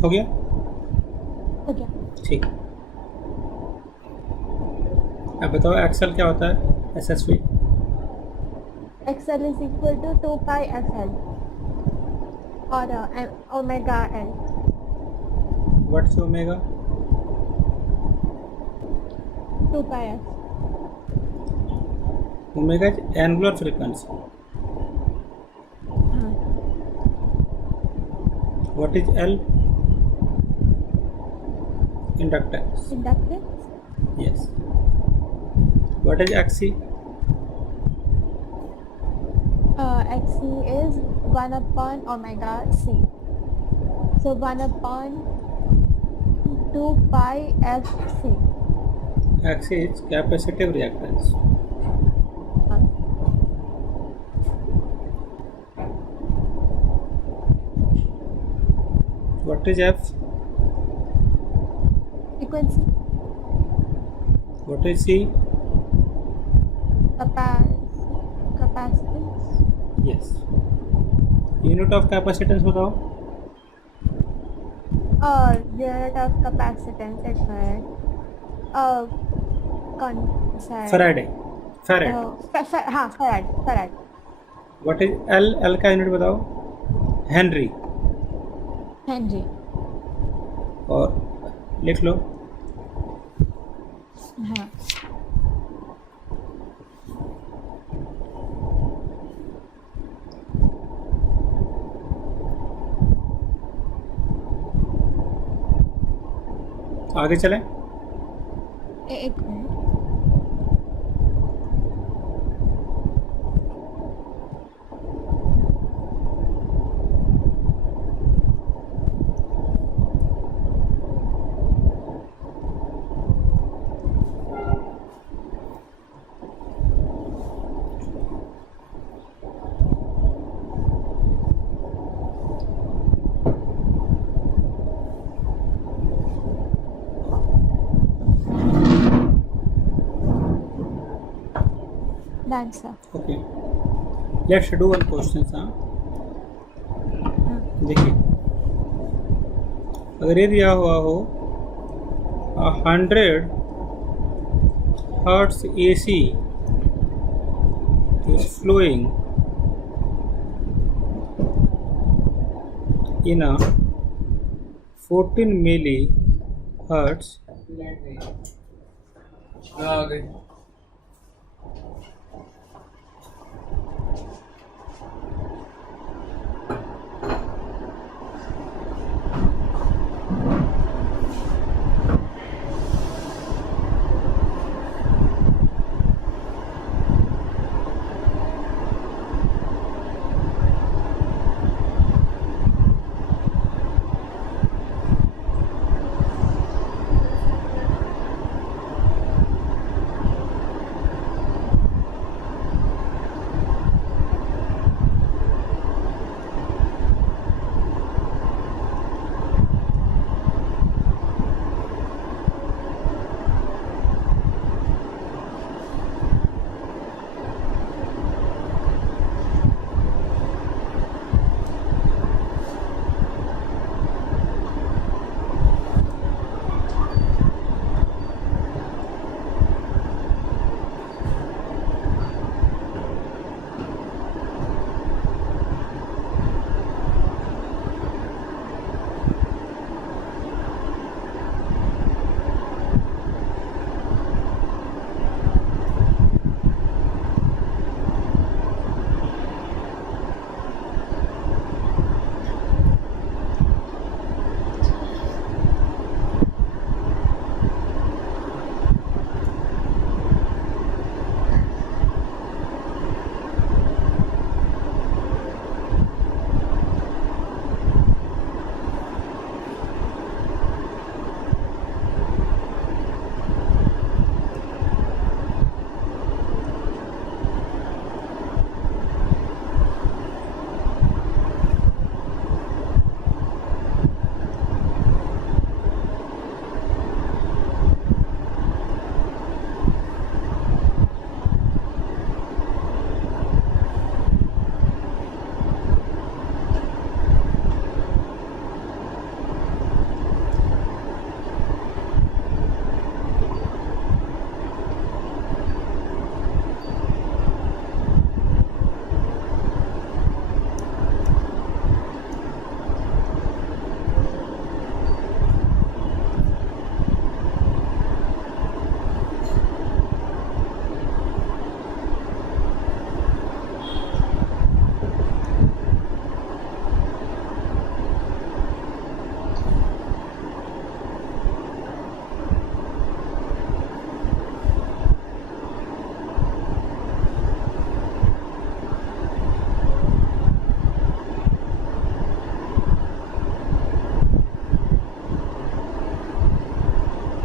हो गया? हो गया। ठीक। अब बताओ एक्सेल क्या होता है? SSV XL is equal to 2 pi FL और omega L. What is omega? 2 pi F. Omega is angular frequency. हाँ, what is L? Inductance. inductance. Yes. What is XC? XC is 1 upon omega C. So 1 upon 2 pi FC. XC is capacitive reactance. हाँ, what is F? frequency. What is C? Capacitance. Yes. Unit of capacitance बताओ. Unit of capacitance is कौन सा है? Faraday. Farad. हाँ, farad. What is L? L का unit बताओ. Henry. Henry. और लिख लो. हाँ, आगे चलें. एक minute. Done, sir. Okay. Let's do one question. हाँ, देखिए, अगर ये दिया हुआ हो 100 hertz AC is flowing in a 14 millihertz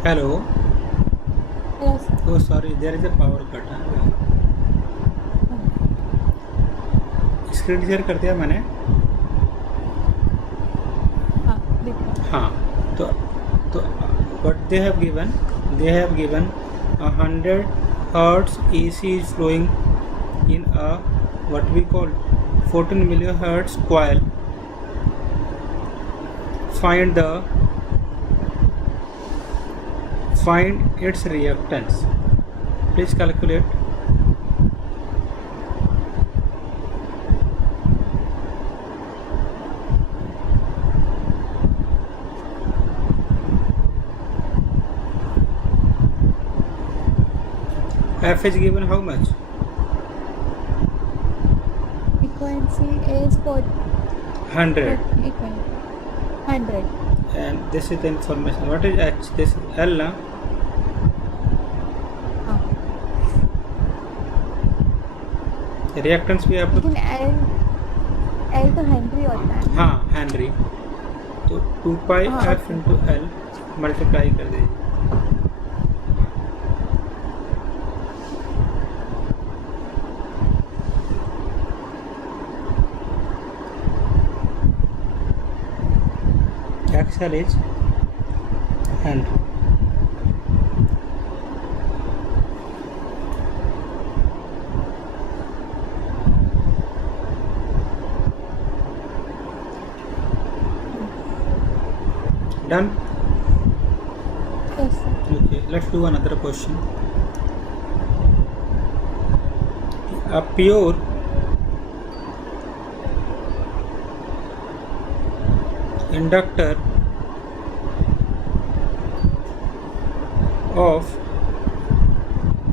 hello. Hello, sir. Oh sorry, there is a power cut. Screen share कर दिया मैंने. हाँ, देख रहा हूँ. हाँ, तो what they have given 100 hertz AC is flowing in a what we call 14 millihertz coil. Find its reactance. Please calculate. F is given how much? Frequency is 100. 100. And this is the information. What is H? This is L. Na? हाँ. Reactance भी आप लोग. लेकिन L तो Henry होता है. हाँ, Henry. तो 2 पाई हाँ, F इंटू L मल्टीप्लाई कर दीजिए. Axle is Henry. Done? Yes, sir. Okay, let's do another question. A pure inductor of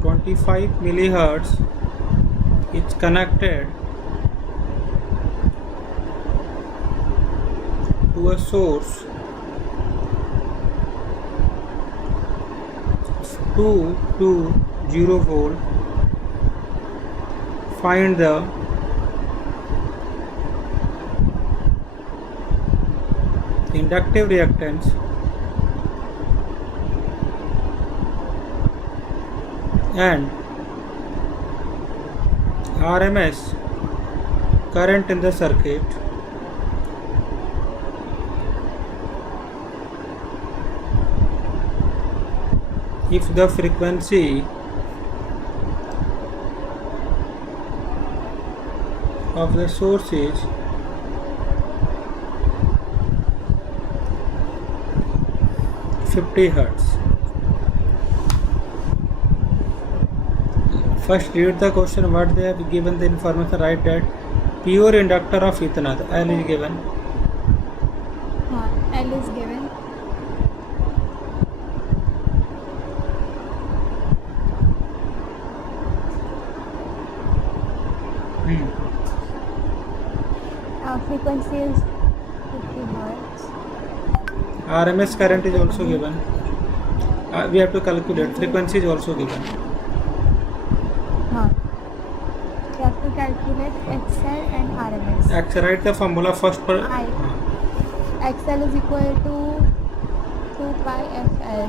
25 millihertz is connected to a source of 220 volt. Find the inductive reactance and RMS current in the circuit if the frequency of the source is 50 hertz. First read the question, what they have given the information. Write that pure inductor of इतना, तो L is given. हाँ, L is given. Frequency is 50 hertz. RMS current is also given. We have to calculate. Frequency is also given. हाँ. You have to calculate XL and RMS. Write the formula first per. I. XL is equal to 2 pi FL.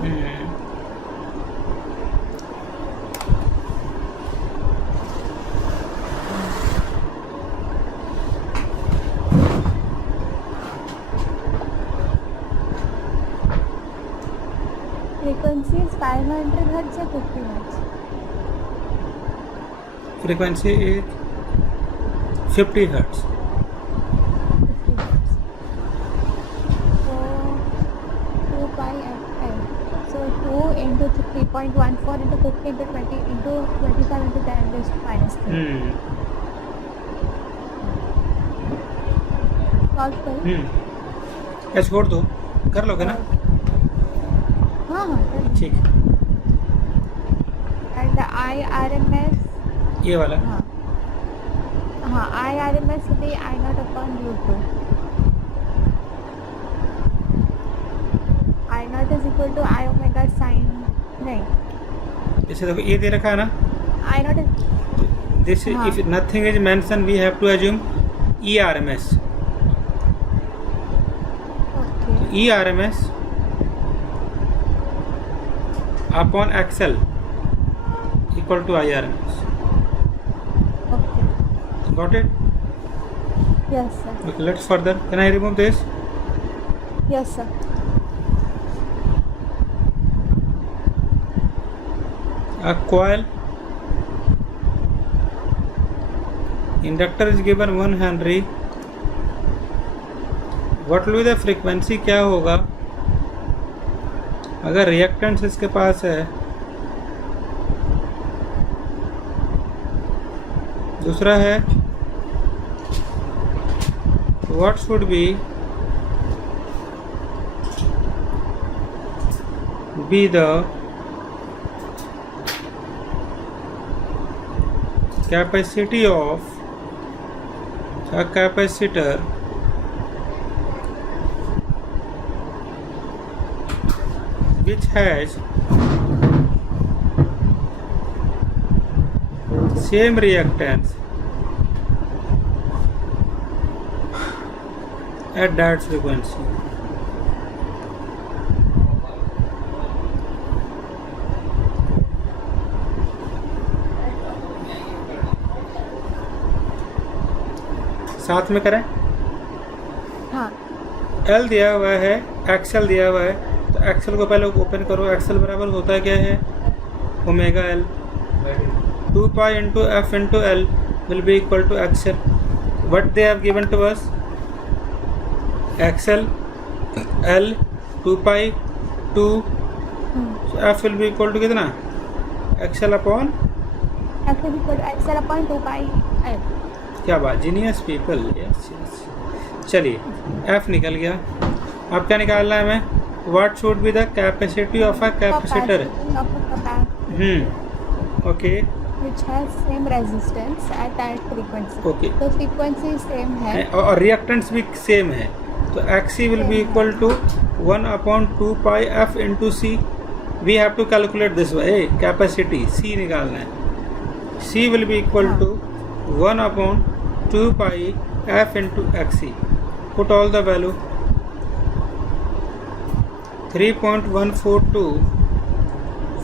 Frequency is 500 hertz or 50 hertz? Frequency is 50 hertz. 50 hertz. So 2 pi FL. So 2 into 3.14 into 50 into 20 into 25 into 10 raised to minus 3. Solve करें? या छोड़ दो, कर लोगे ना? हाँ हाँ करें. ठीक. And the IRMS. ये वाला. हाँ हाँ IRMS will be I naught upon root 2. I naught is equal to I omega sin. नहीं. जैसे देखो ये दे रखा है ना. I naught is. This is, if nothing is mentioned, we have to assume ERMS. Okay. ERMS upon XL equal to IRMS. Okay. Got it? Yes, sir. Okay, let's further. Can I remove this? Yes, sir. A coil. Inductor is given 1 Henry. What will be the frequency? क्या होगा अगर reactance इसके पास है? दूसरा है what should be the capacity of a capacitor which has same reactance at that frequency. साथ में करें. हाँ. L दिया हुआ है, XL दिया हुआ है, तो XL को पहले ओपन करो. XL बराबर होता है क्या है? Omega L. 2 pi into F into L will be equal to XL. What they have given to us? XL, L, 2 pi, 2. So F will be equal to कितना? XL upon? F is equal to XL upon 2 pi L. क्या बात, genius people. Yes yes. चलिए, F निकल गया. अब क्या निकालना है हमें? What should be the capacity of a capacitor? Capacity of a capacitor Okay. which has same resistance at that frequency. Okay. तो frequency same है. और रिएक्टेंस भी सेम है, तो XC will be equal to 1 upon 2 pi F into C. We have to calculate this way. Capacity C निकालना है. C will be equal to 1 upon 2 pi F into XC. Put all the value. 3.142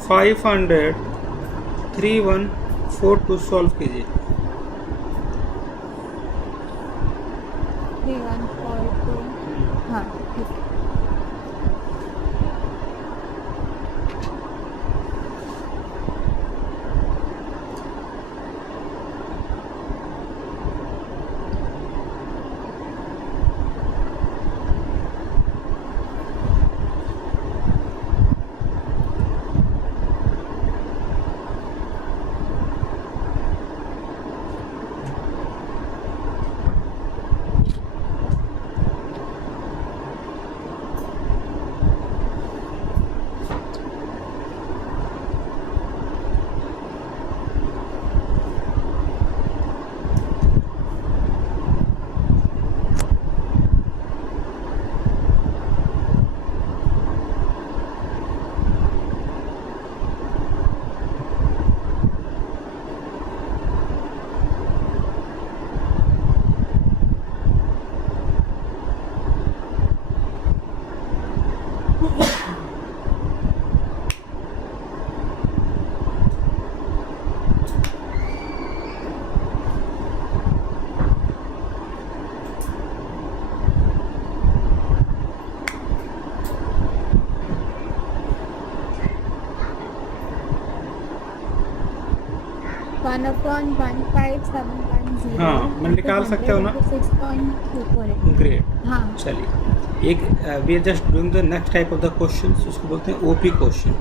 500 3142 solve कीजिए. 3142. हाँ, ठीक है. हाँ, मैं निकाल सकते हो ना. 6.248. ग्रेट. हाँ. चलिए, एक we are just doing the next type of the question. उसको बोलते हैं ओपी क्वेश्चन.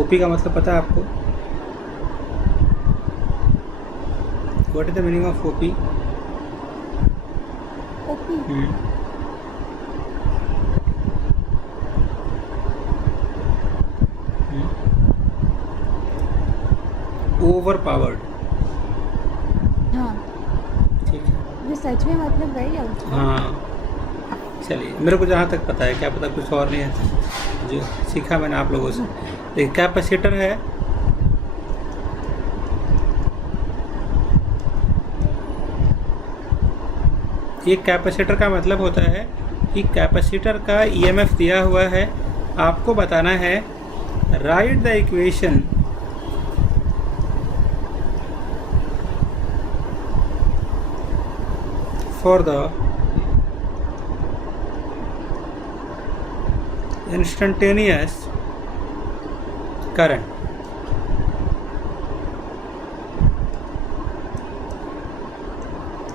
ओपी का मतलब पता है आपको? What is the meaning of OP? OP. Over powered. हाँ. ठीक है. ये सच में मतलब वही है उसका? हाँ. चलिए, मेरे को जहाँ तक पता है, क्या पता कुछ और नहीं है, जो सीखा मैंने आप लोगों से. एक कैपेसिटर है, एक कैपेसिटर का मतलब होता है कि कैपेसिटर का ईएमएफ दिया हुआ है, आपको बताना है write the equation for the instantaneous current.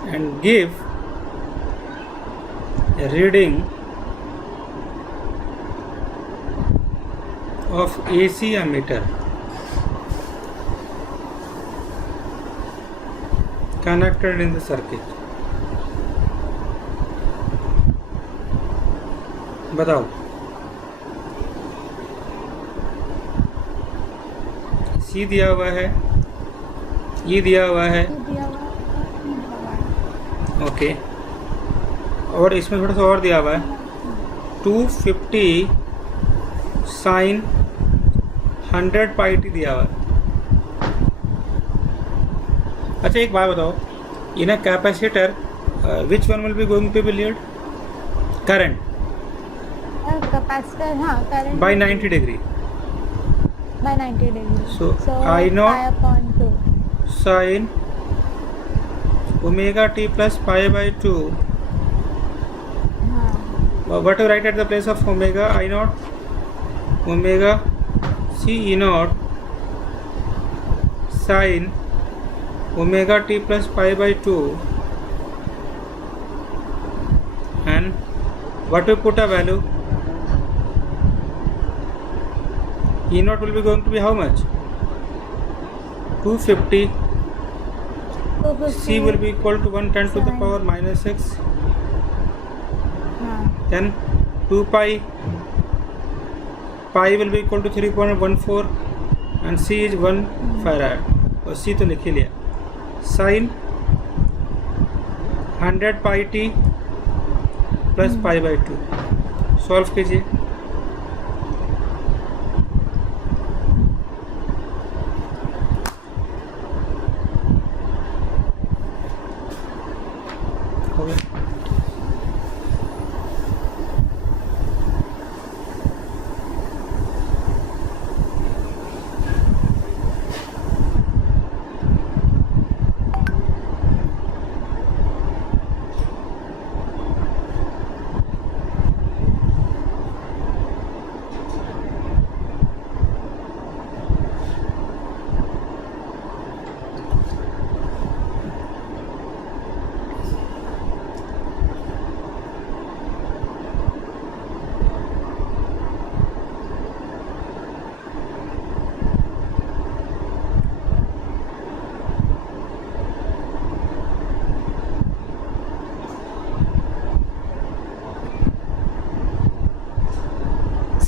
And give a reading of AC ammeter connected in the circuit. बताओ, सी दिया हुआ है, ई दिया हुआ है, दिया हुआ है। ओके, और इसमें थोड़ा सा और दिया हुआ है 250 साइन 100 पाई टी दिया हुआ है। अच्छा एक बात बताओ, in a capacitor which one will be going to be lead current capacitor, हाँ, current by 90 degree. by 90 degree. So, I naught pi upon 2. Sin omega t plus pi by 2. हाँ, What to write at the place of omega? I naught omega c e naught sin omega t plus pi by 2. And what to put a value? E naught will be going to be how much? 250. 250. C will be equal to 110 to the power minus 6. हाँ, Then 2 pi. Pi will be equal to 3.14 and C is 1 farad. और C तो लिख ही लिया. Sin 100 pi t plus pi by 2. Solve कीजिए. हो गया.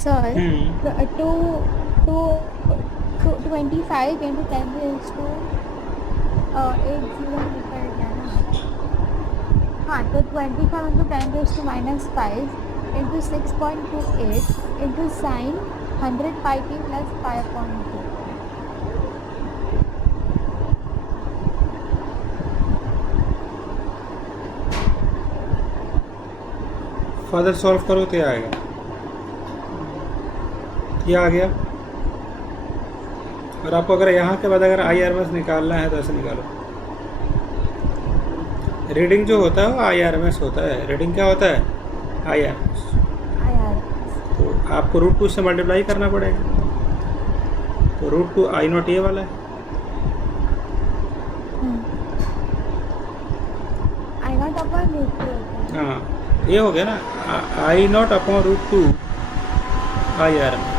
sir, 25 into 10 raised to 80 निकल गया ना. हाँ, तो 25 into 10 raised to minus 5 into 6.28 into sin 100 pi t plus pi upon 2. Father solve करो तो ये आएगा. ये आ गया. और आपको अगर यहाँ के बाद अगर IRMS निकालना है तो ऐसे निकालो. रीडिंग जो होता है वो IRMS होता है. रीडिंग क्या होता है? IRMS. तो आपको √2 से मल्टीप्लाई करना पड़ेगा. तो √2 I नॉट ये वाला है. I not upon root 2 होता है. हाँ, ये हो गया ना. I not upon √2 IRMS.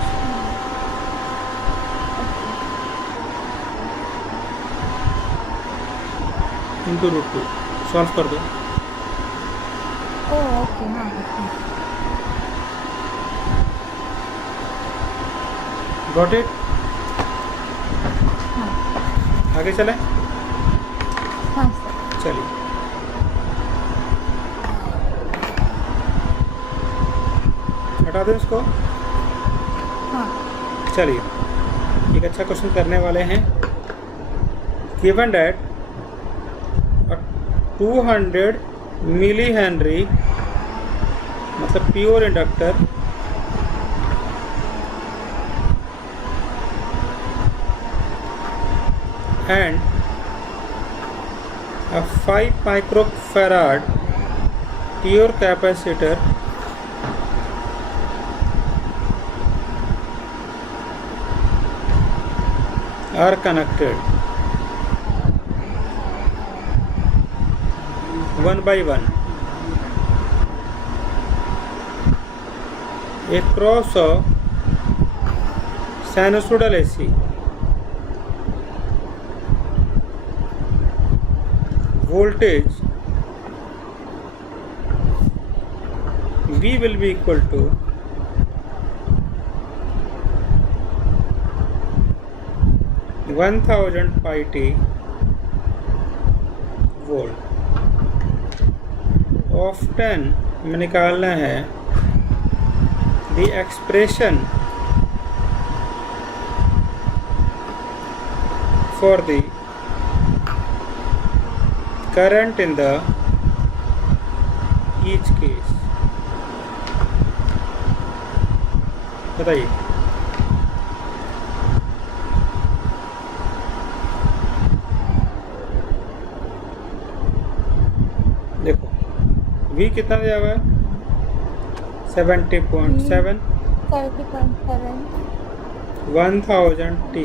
Into √2. Solve कर दो. ओके, हाँ, गॉट इट. हाँ, आगे चले. हाँ सर. चलिए. हटा दो इसको. हाँ, चलिए, एक अच्छा क्वेश्चन करने वाले हैं. गिवन डेट 200 मिली हेनरी मतलब pure inductor and a 5 microfarad pure capacitor are connected one by one across a sinusoidal AC. Voltage V will be equal to 1000 pi t volt. Often हमें निकालना है the expression for the current in the each case. बताइए. देखो V कितना दिया हुआ है 70.7 70.7 1000 t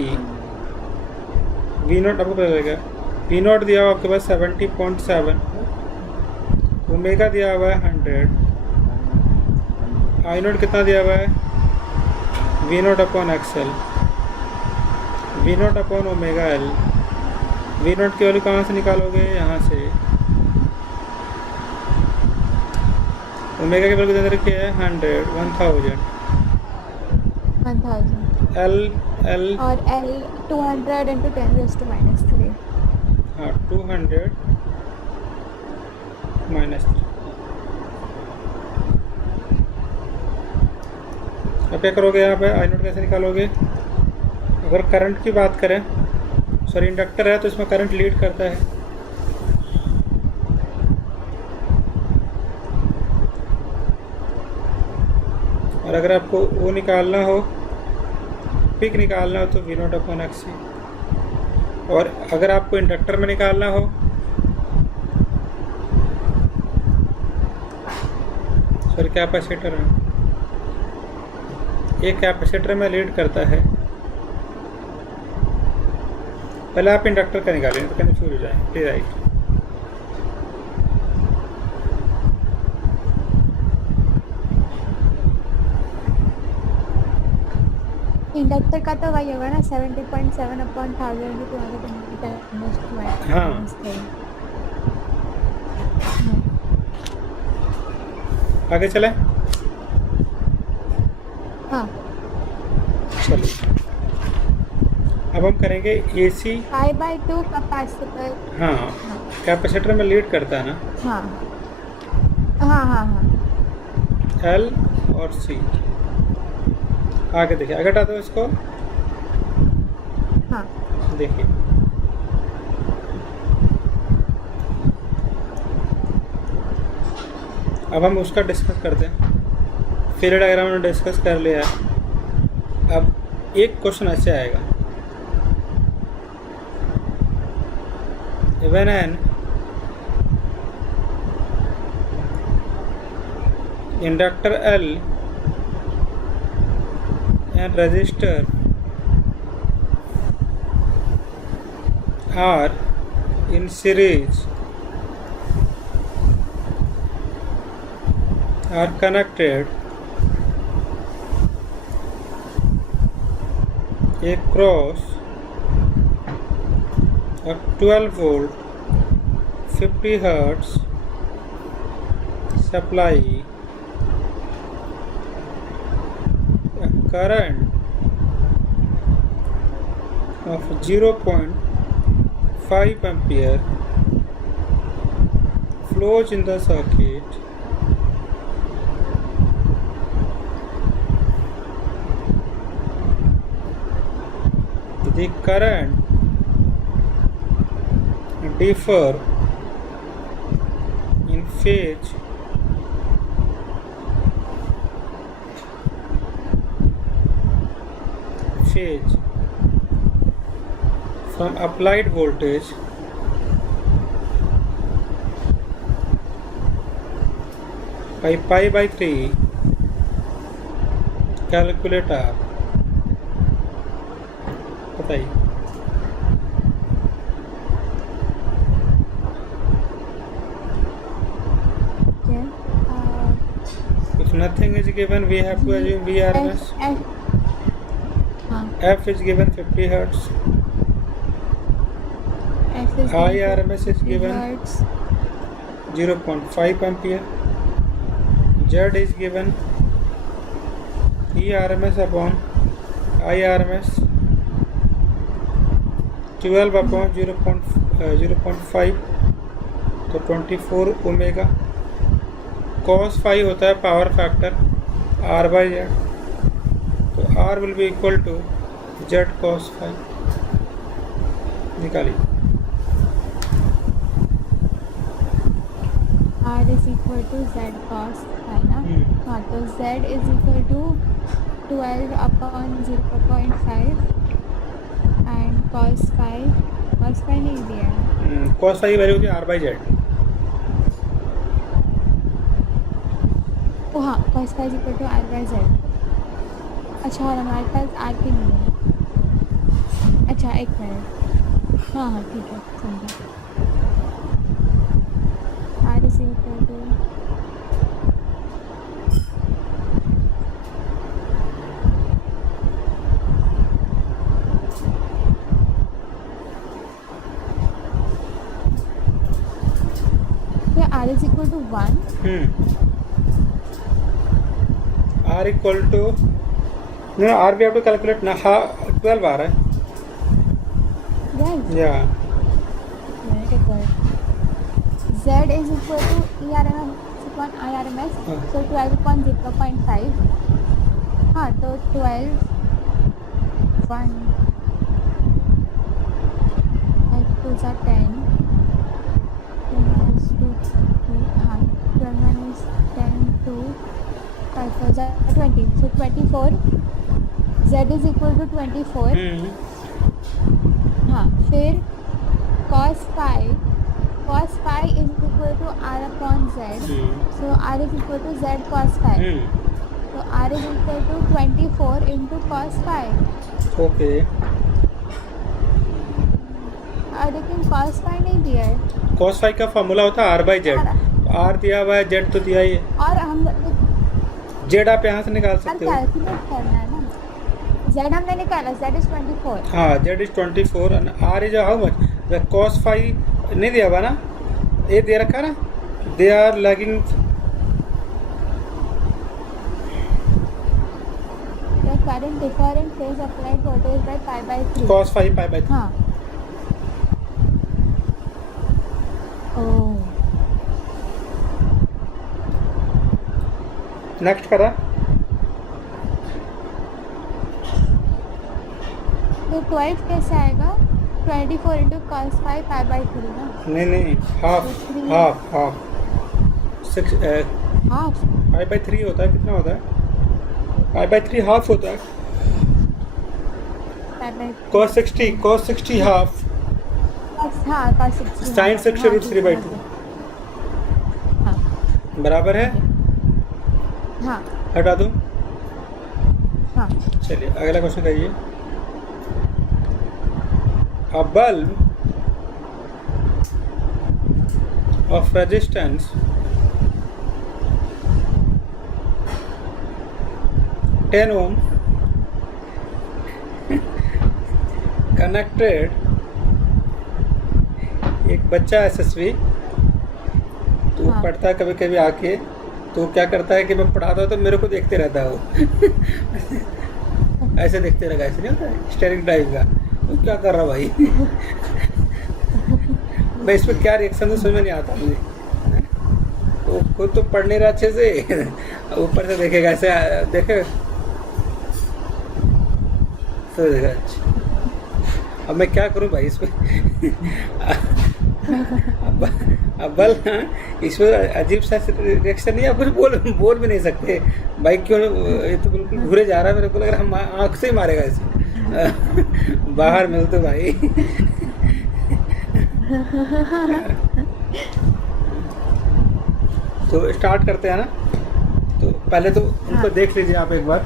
V not आपको पता लगेगा. V नॉट दिया हुआ आपके पास 70.7 ओमेगा दिया हुआ है 100 I नॉट कितना दिया हुआ है V not upon XL V not upon omega L. V not की वैल्यू कहाँ से निकालोगे यहाँ से ओमेगा की वैल्यू कितने रखी है 100 1000 एल और L 200 into 10⁻³ हाँ 200 -3. अब क्या करोगे यहाँ पे आई नोट कैसे निकालोगे. अगर करंट की बात करें सॉरी इंडक्टर है तो इसमें करंट लीड करता है. और अगर आपको वो निकालना हो पिक निकालना हो तो V नॉट अपॉन एक्स. और अगर आपको इंडक्टर में निकालना हो सॉरी कैपेसिटर में एक कैपेसिटर में लीड करता है. पहले आप इंडक्टर का निकालें तो कन्फ्यूज हो जाए. राइट इंडक्टर का तो वही होगा ना 70.7 अपॉन 1000 हाँ. आगे चले. हाँ चलिए अब हम करेंगे AC. 5/2 कैपेसिटर. हाँ कैपेसिटर में लीड करता है ना. हाँ हाँ हाँ हाँ L और C. आगे देखिए आगे हटा दो इसको. हाँ देखिए अब हम उसका डिस्कस करते हैं. फेजर डायग्राम में डिस्कस कर लिया है. अब एक क्वेश्चन ऐसे आएगा when an inductor L and resistor are in series are connected across a 12 volt 50 hertz supply. A current of 0.5 ampere flows in the circuit. The current differ in phase from applied voltage by pi by 3, calculate R. बताइए। Okay. If nothing is given, we have to assume VRMS. हाँ, F is given 50 hertz. F is IRMS is given hertz. 0.5 ampere. Z is given ERMS upon IRMS 12 upon 0.5, तो 24 omega. cos phi होता है power factor R by Z, तो R will be equal to Z cos phi। निकालिए। R is equal to Z cos phi ना। हाँ, तो Z is equal to 12 upon 0.5 and cos phi नहीं दिया है। cos phi की वैल्यू होती है R by Z। ओ हाँ, cos phi is equal to R by Z। अच्छा, और हमारे पास R भी नहीं है। अच्छा, एक मिनट। हाँ हाँ, ठीक है, समझा। R is equal to R is equal to 1. R equal to no R we have to calculate ना 12 आ रहा है। Yes. Yeah. Minute equal. Z is equal to ERMS upon IRMS. हाँ. So 12 upon 0.5. हाँ, तो 12 1 5 2 are 10. 12 is 10 2 5 4 are 20. So 24. Z is equal to 24. हाँ, फिर cos phi is equal to R upon Z. So R is equal to Z cos phi. So R is equal to 24 into cos phi. Okay. और लेकिन cos phi नहीं दिया है। cos phi का formula होता है R by Z। R दिया हुआ है, Z तो दिया ही है। और हम Z आप यहाँ से निकाल सकते हो। कैलकुलेट करना है ना। Z हमने निकाला, Z is 24. हाँ, Z is 24 and R is how much? The cos phi नहीं दिया हुआ ना, ये दे रखा ना, they are lagging। The current different phase applied voltage by pi by 3. cos phi pi by 3। हाँ। ओह। नेक्स्ट करा। तो 12 कैसे आएगा? 24 into cos phi pi by 3 ना? नहीं, हाफ 6 हाफ pi by 3 होता है। कितना होता है? pi by 3 हाफ होता है। pi by cos 60 half. हाँ, cos 60 sin 60 root 3 by 2 हाँ बराबर है। हाँ हटा दूँ? हाँ। चलिए अगला क्वेश्चन करिए। A bulb of resistance 10 ohm connected, एक बच्चा एसएसवी तो हाँ। पढ़ता है कभी कभी आके, तो क्या करता है कि मैं पढ़ाता हूँ तो मेरे को देखते रहता है वो ऐसे देखते रहेगा, ऐसे नहीं होता है स्टेरिंग टाइप का। तो क्या कर रहा भाई मैं इस पर क्या रिएक्शन तो समझ में नहीं आता मुझे। वो खुद तो पढ़ नहीं रहा अच्छे से, ऊपर से देखेगा ऐसे, देखे तो देखा। अच्छा अब मैं क्या करूं भाई इसमें अब बल इसमें अजीब सा रिएक्शन नहीं, आप कुछ बोल भी नहीं सकते भाई। क्यों ये तो बिल्कुल घूरे जा रहा है, मेरे को लग रहा हम आँख से ही मारेगा इसे। बाहर मिल तो भाई। तो स्टार्ट करते हैं ना। तो पहले तो उनको हाँ। देख लीजिए आप एक बार।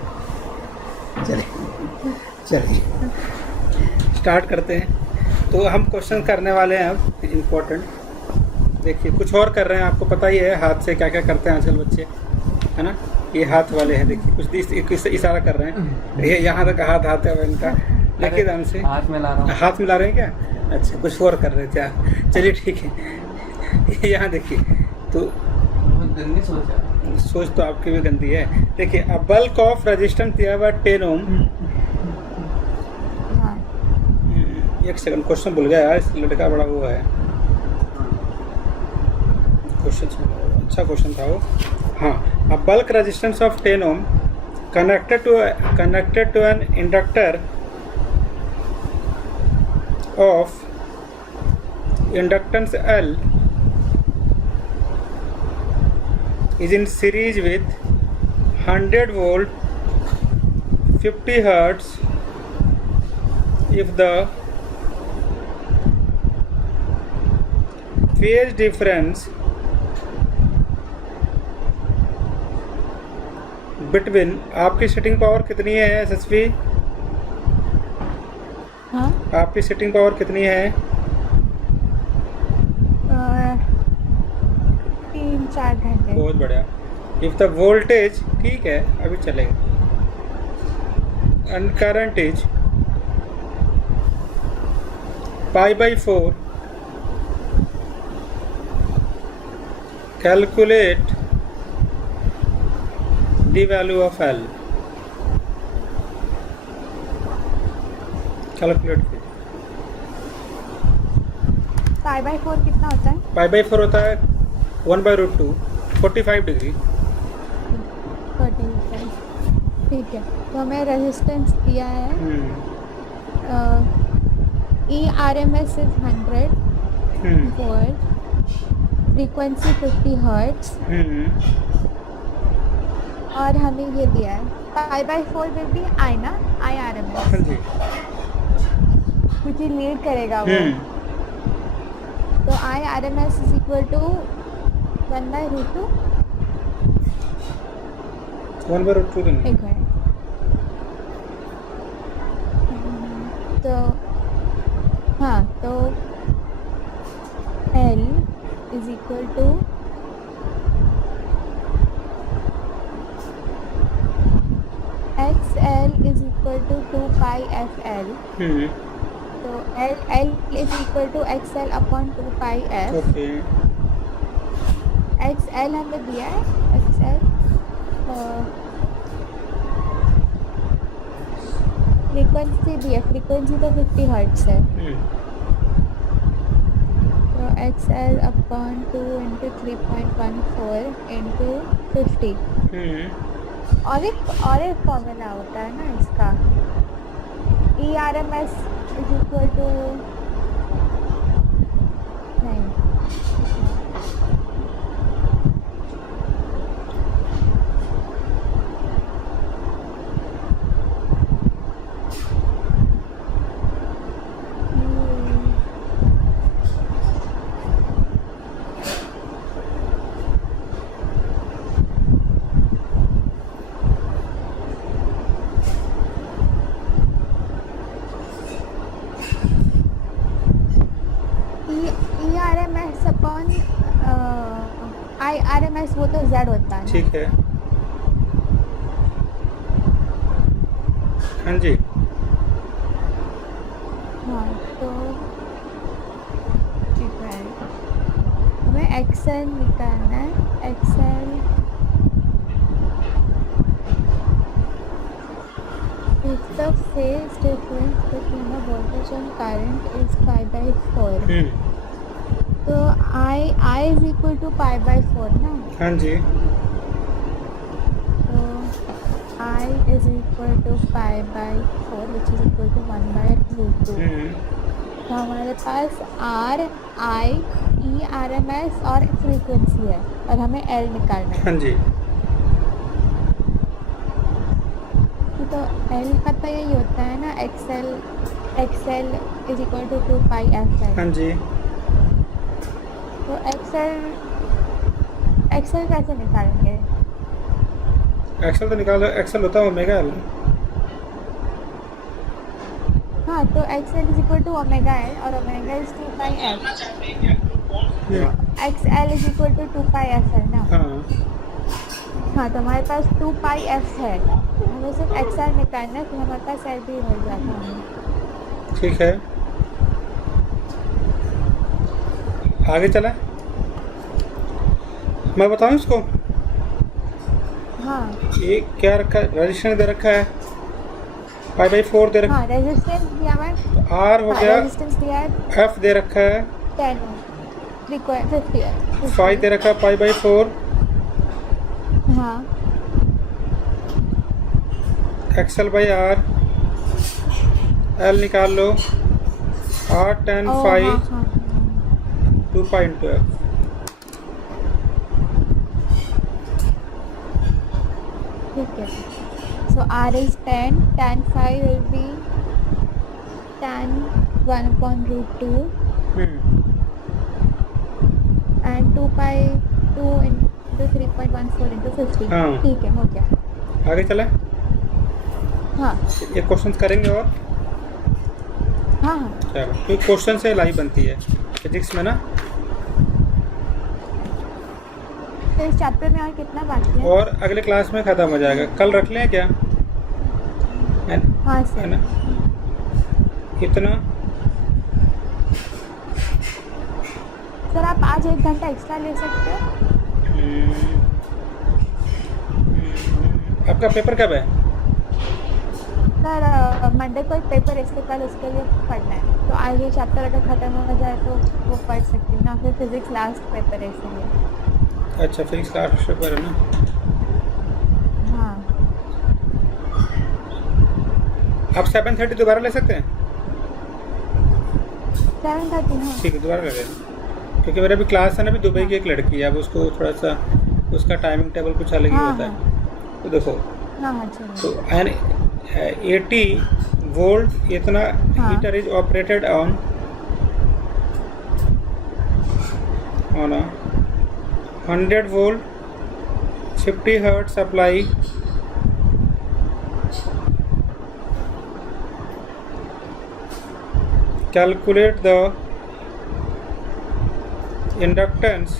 चलिए स्टार्ट करते हैं। तो हम क्वेश्चन करने वाले हैं अब इम्पोर्टेंट। देखिए कुछ और कर रहे हैं, आपको पता ही है हाथ से क्या क्या करते हैं आजकल बच्चे, है ना। ये हाथ वाले हैं, देखिए कुछ इशारा कर रहे हैं, ये यहाँ तक हाथ है इनका। देखिए ध्यान से, हाथ मिला रहा हूँ। हाथ मिला रहे हैं क्या? अच्छा कुछ और कर रहे थे आप। चलिए ठीक है। यहाँ देखिए, तो बहुत गंदी सोच है। सोच तो आपकी भी गंदी है। देखिए अ बल्क ऑफ रेजिस्टेंस दिया हुआ 10 ओम। हाँ। एक सेकंड, क्वेश्चन भूल गया यार, इस लड़का बड़ा वो है। क्वेश्चन अच्छा क्वेश्चन था वो। हाँ, a bulk resistance of 10 ohm connected to an inductor of inductance L is in series with 100 volt 50 hertz if the phase difference between, आपकी सेटिंग पावर कितनी है एसएसपी? हाँ। आपकी सेटिंग पावर कितनी है? 3-4 घंटे। बहुत बढ़िया। इफ द वोल्टेज, ठीक है अभी चलेगा, and current is π/4, calculate the value of L। Calculate कीजिए। π/4 कितना होता है? π/4 होता है 1/√2, 45 डिग्री। 45। ठीक है, तो हमें रेजिस्टेंस दिया है। ERMS is 100 volt, frequency 50 hertz, और हमें ये दिया है π/4 विल बी आई ना, IRMS, हाँ जी। क्योंकि लीड करेगा वो। तो IRMS इज इक्वल टू 1/√2। 1/√2 नहीं। एक मिनट। तो हाँ, तो L is equal to XL is equal to 2πfL। तो L is equal to XL upon 2πf। Okay. XL हमें दिया है, XL फ्रीक्वेंसी दी है, फ्रीक्वेंसी तो 50 हर्ट्ज है। तो XL अपॉन 2 इंटू 3.14 इंटू 50। और एक फॉर्मूला होता है ना इसका, ERMS इज इक्वल टू, नहीं, ERMS अपॉन IRMS, वो तो Z होता है ना? ठीक है, हाँ जी। हाँ, तो ठीक है, हमें XL निकालना है। XL if the phase difference between the voltage and current is π/4, तो I is equal to π/4 ना। हाँ जी। तो I is equal to π/4 which is equal to 1/√2। तो हमारे पास R, I, ERMS और फ्रीक्वेंसी है, और हमें L निकालना है। हाँ जी। तो L का तो यही होता है ना, XL is equal to 2 pi FL। हाँ जी, तो XL कैसे निकालेंगे? एक्सेल तो निकालो, एक्सेल होता है ओमेगा एल। हाँ, तो XL is equal to omega L और omega is 2 pi F। XL is equal to 2 pi FL ना। हाँ, हाँ, तो हमारे पास 2 पाई F है, हमें सिर्फ XL निकालना है, तो हमारे पास L भी मिल जाता है। ठीक है, आगे चला। मैं बताऊँ इसको, हाँ ये क्या रखा है, रजिस्टेंस दे रखा है पाई बाई 4 दे रखा हाँ, रेजिस्टेंस दिया हुआ है। है, आर हो गया, रेजिस्टेंस दिया है एफ दे रखा है, 10 50 है। 5 दे रखा है पाई बाई 4, हाँ एक्सेल बाई आर, एल निकाल लो, आर 10 ओ, 5 हाँ, हाँ, 2 पाई इंटू एफ। ठीक है। So R is 10, tan 5 will be tan 1 upon root 2 and 2 pi 2 into 3.14 into 50। हाँ। ठीक है, हो गया। आगे चले, हाँ ये क्वेश्चन करेंगे और हाँ हाँ, चलो, क्योंकि क्वेश्चन से लाई बनती है फिजिक्स में ना। तो इस चैप्टर में और कितना बाकी है? और अगले क्लास में ख़त्म हो जाएगा, कल रख लें क्या? हाँ है सर। ना, इतना। सर आप आज 1 घंटा एक्स्ट्रा ले सकते हो? आपका पेपर कब है? सर मंडे को एक पेपर, इसके कल उसके लिए पढ़ना है, तो आज ये चैप्टर अगर ख़त्म हो जाए तो वो पढ़ सकती हूँ ना, फिर फिजिक्स लास्ट पेपर है इसलिए। अच्छा, फिजिक्स लास्ट पेपर है ना। हाँ आप 7:30 दोबारा ले सकते हैं? 7:30। हाँ ठीक है, दोबारा ले लेना, क्योंकि मेरा भी क्लास है ना, अभी दुबई की एक लड़की है, अब उसको थोड़ा सा उसका टाइमिंग टेबल कुछ अलग ही हाँ, होता है। हाँ। तो देखो, हाँ हाँ चलो। तो 80 वोल्ट इतना हाँ। Heater is operated on a 100 volt 50 hertz supply calculate the inductance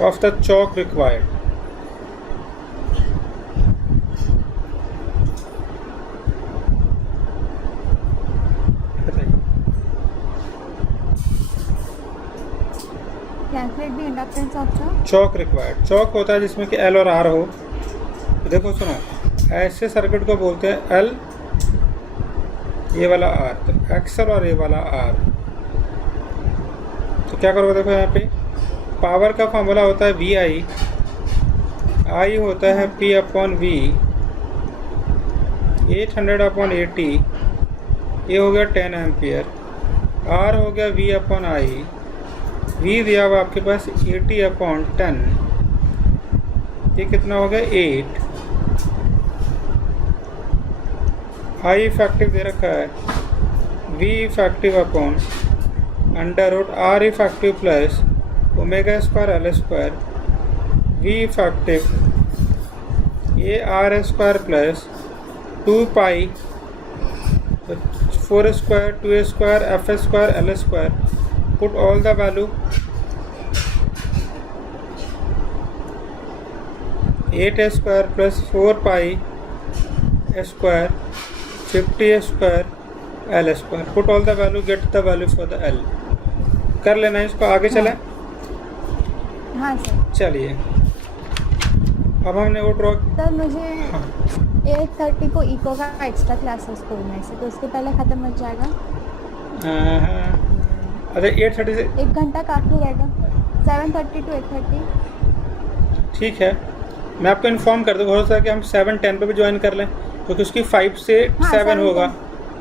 of the chalk required। Calculate the inductance of the choke required, choke होता है जिसमें कि एल और आर हो। तो देखो सुनो, ऐसे सर्किट को बोलते हैं एल, ये वाला आर, तो एक्सल और ये वाला आर। तो क्या करोगे, देखो यहाँ पे पावर का फॉर्मूला होता है वी आई, आई होता है पी अपॉन वी, 800/80, ये हो गया 10 एम्पियर, आर हो गया वी अपॉन आई, वी दिया हुआ आपके पास 80/10, ये कितना हो गया 8, आई इफेक्टिव दे रखा है V effective upon √R effective plus omega square L square, V effective ये R square plus 2 pi 4 square 2 square F square L square, put all the value, 8 square plus 4 pi square 50 square L square, put all the value, get the value for the L। कर लेना है इसको, आगे चले। हाँ sir. चलिए, अब हमने वो ड्रॉ। सर मुझे हाँ 8:30 को इको का एक्स्ट्रा क्लास है स्कूल में से, तो उसके पहले ख़त्म हो जाएगा। अच्छा 8:30 से 1 घंटा काफ़ी रहेगा, 7:30 to 8:30। ठीक है, मैं आपको इन्फॉर्म कर दूँगा, हो सकता है कि हम 7:10 पे भी ज्वाइन कर लें, क्योंकि उसकी 5 से हाँ, 7 7 होगा,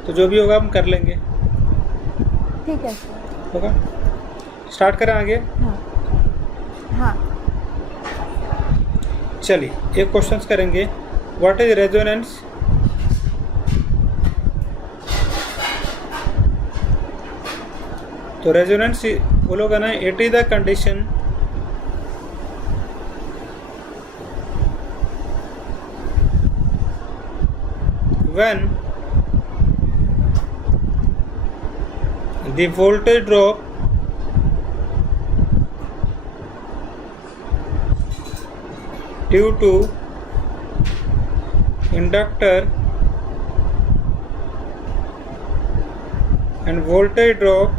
तो जो भी होगा हम कर लेंगे। ठीक है सर। होगा, स्टार्ट करें आगे। हाँ हाँ चलिए एक क्वेश्चन करेंगे, व्हाट इज रेजोनेंस? तो रेजोनेंस बोलोगे ना, it is the condition when the voltage drop due to inductor and voltage drop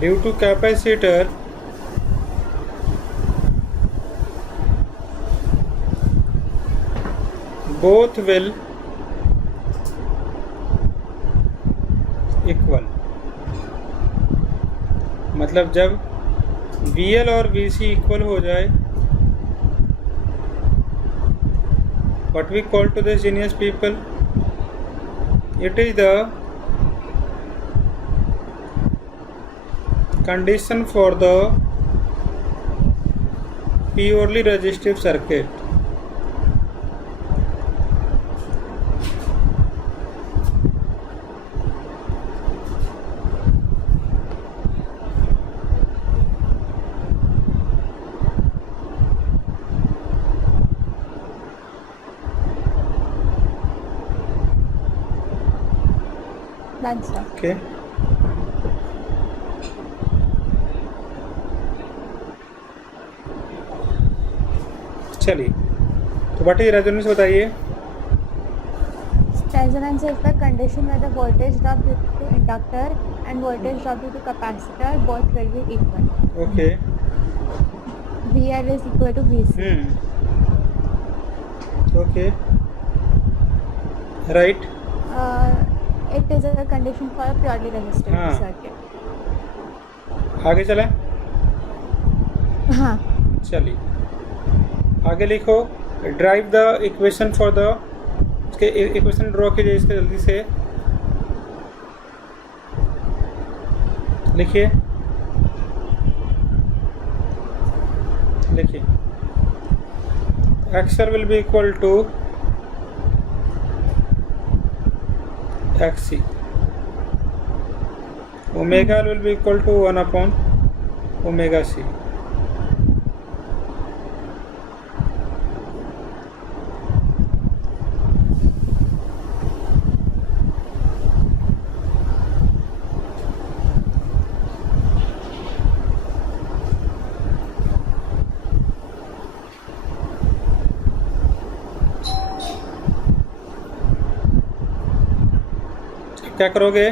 due to capacitor both will equal। मतलब जब VL और VC इक्वल हो जाए, what we call to the genius people, it is the condition for the purely resistive circuit। That's all. Okay, चलिए तो what is resonance बताइए। Resonance is the condition where the voltage drop due to inductor and voltage drop due to capacitor both will be equal. Okay, VL is equal to VC. Okay, right. It is a condition for a purely resistive हाँ। circuit. आगे चलें, हाँ, चलिए आगे लिखो, drive the equation for the, इसके equation draw कीजिए इसके जल्दी से लिखिए, लिखिए XL will be equal to XC, omega will be equal to 1 upon omega C। क्या करोगे,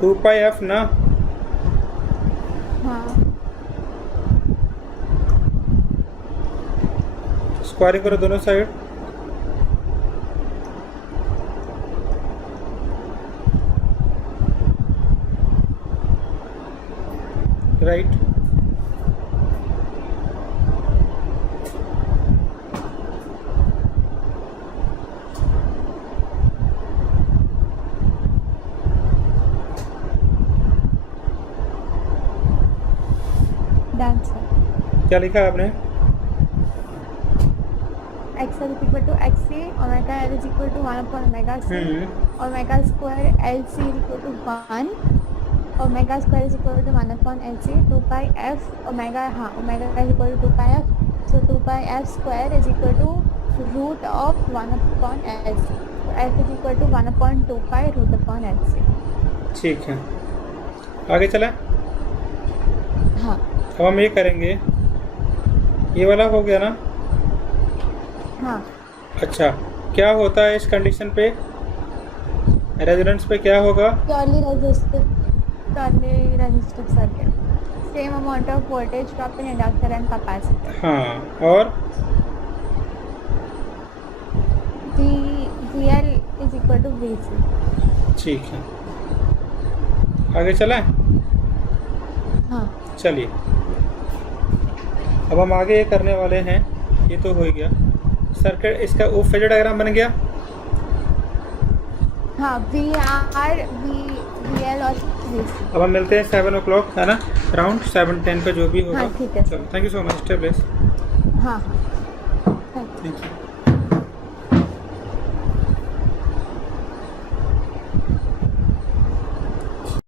2 पाई एफ ना, हाँ, स्क्वायरिंग करो दोनों साइड, राइट। done sir. क्या लिखा है आपने? XL is equal to XC, omega L is equal to 1 upon omega C, omega square LC is equal to 1, omega square is equal to 1 upon LC, 2 pi F, omega, हाँ, omega is equal to 2 pi F, so 2 pi F square is equal to root of 1 upon LC, so F is equal to 1 upon 2 pi root upon LC. ठीक है, आगे चलें। हाँ, अब हम ये करेंगे, ये वाला हो गया ना। हाँ, अच्छा, क्या होता है इस कंडीशन पे, रेजोनेंस पे क्या होगा? purely resistive circuit, same amount of voltage drop in inductor and capacitor. हाँ, और VL is equal to VC. ठीक है, आगे चलें। हाँ, चलिए अब हम आगे ये करने वाले हैं, ये तो हो ही गया सर्किट, इसका वो फेजर डायग्राम बन गया। हाँ, VL और AC। अब हम मिलते हैं 7 o'clock, है ना, अराउंड 7:10 पे जो भी होगा। हाँ ठीक है चलो, thank you so much, stay blessed. हाँ हाँ थैंक यू। Thank you.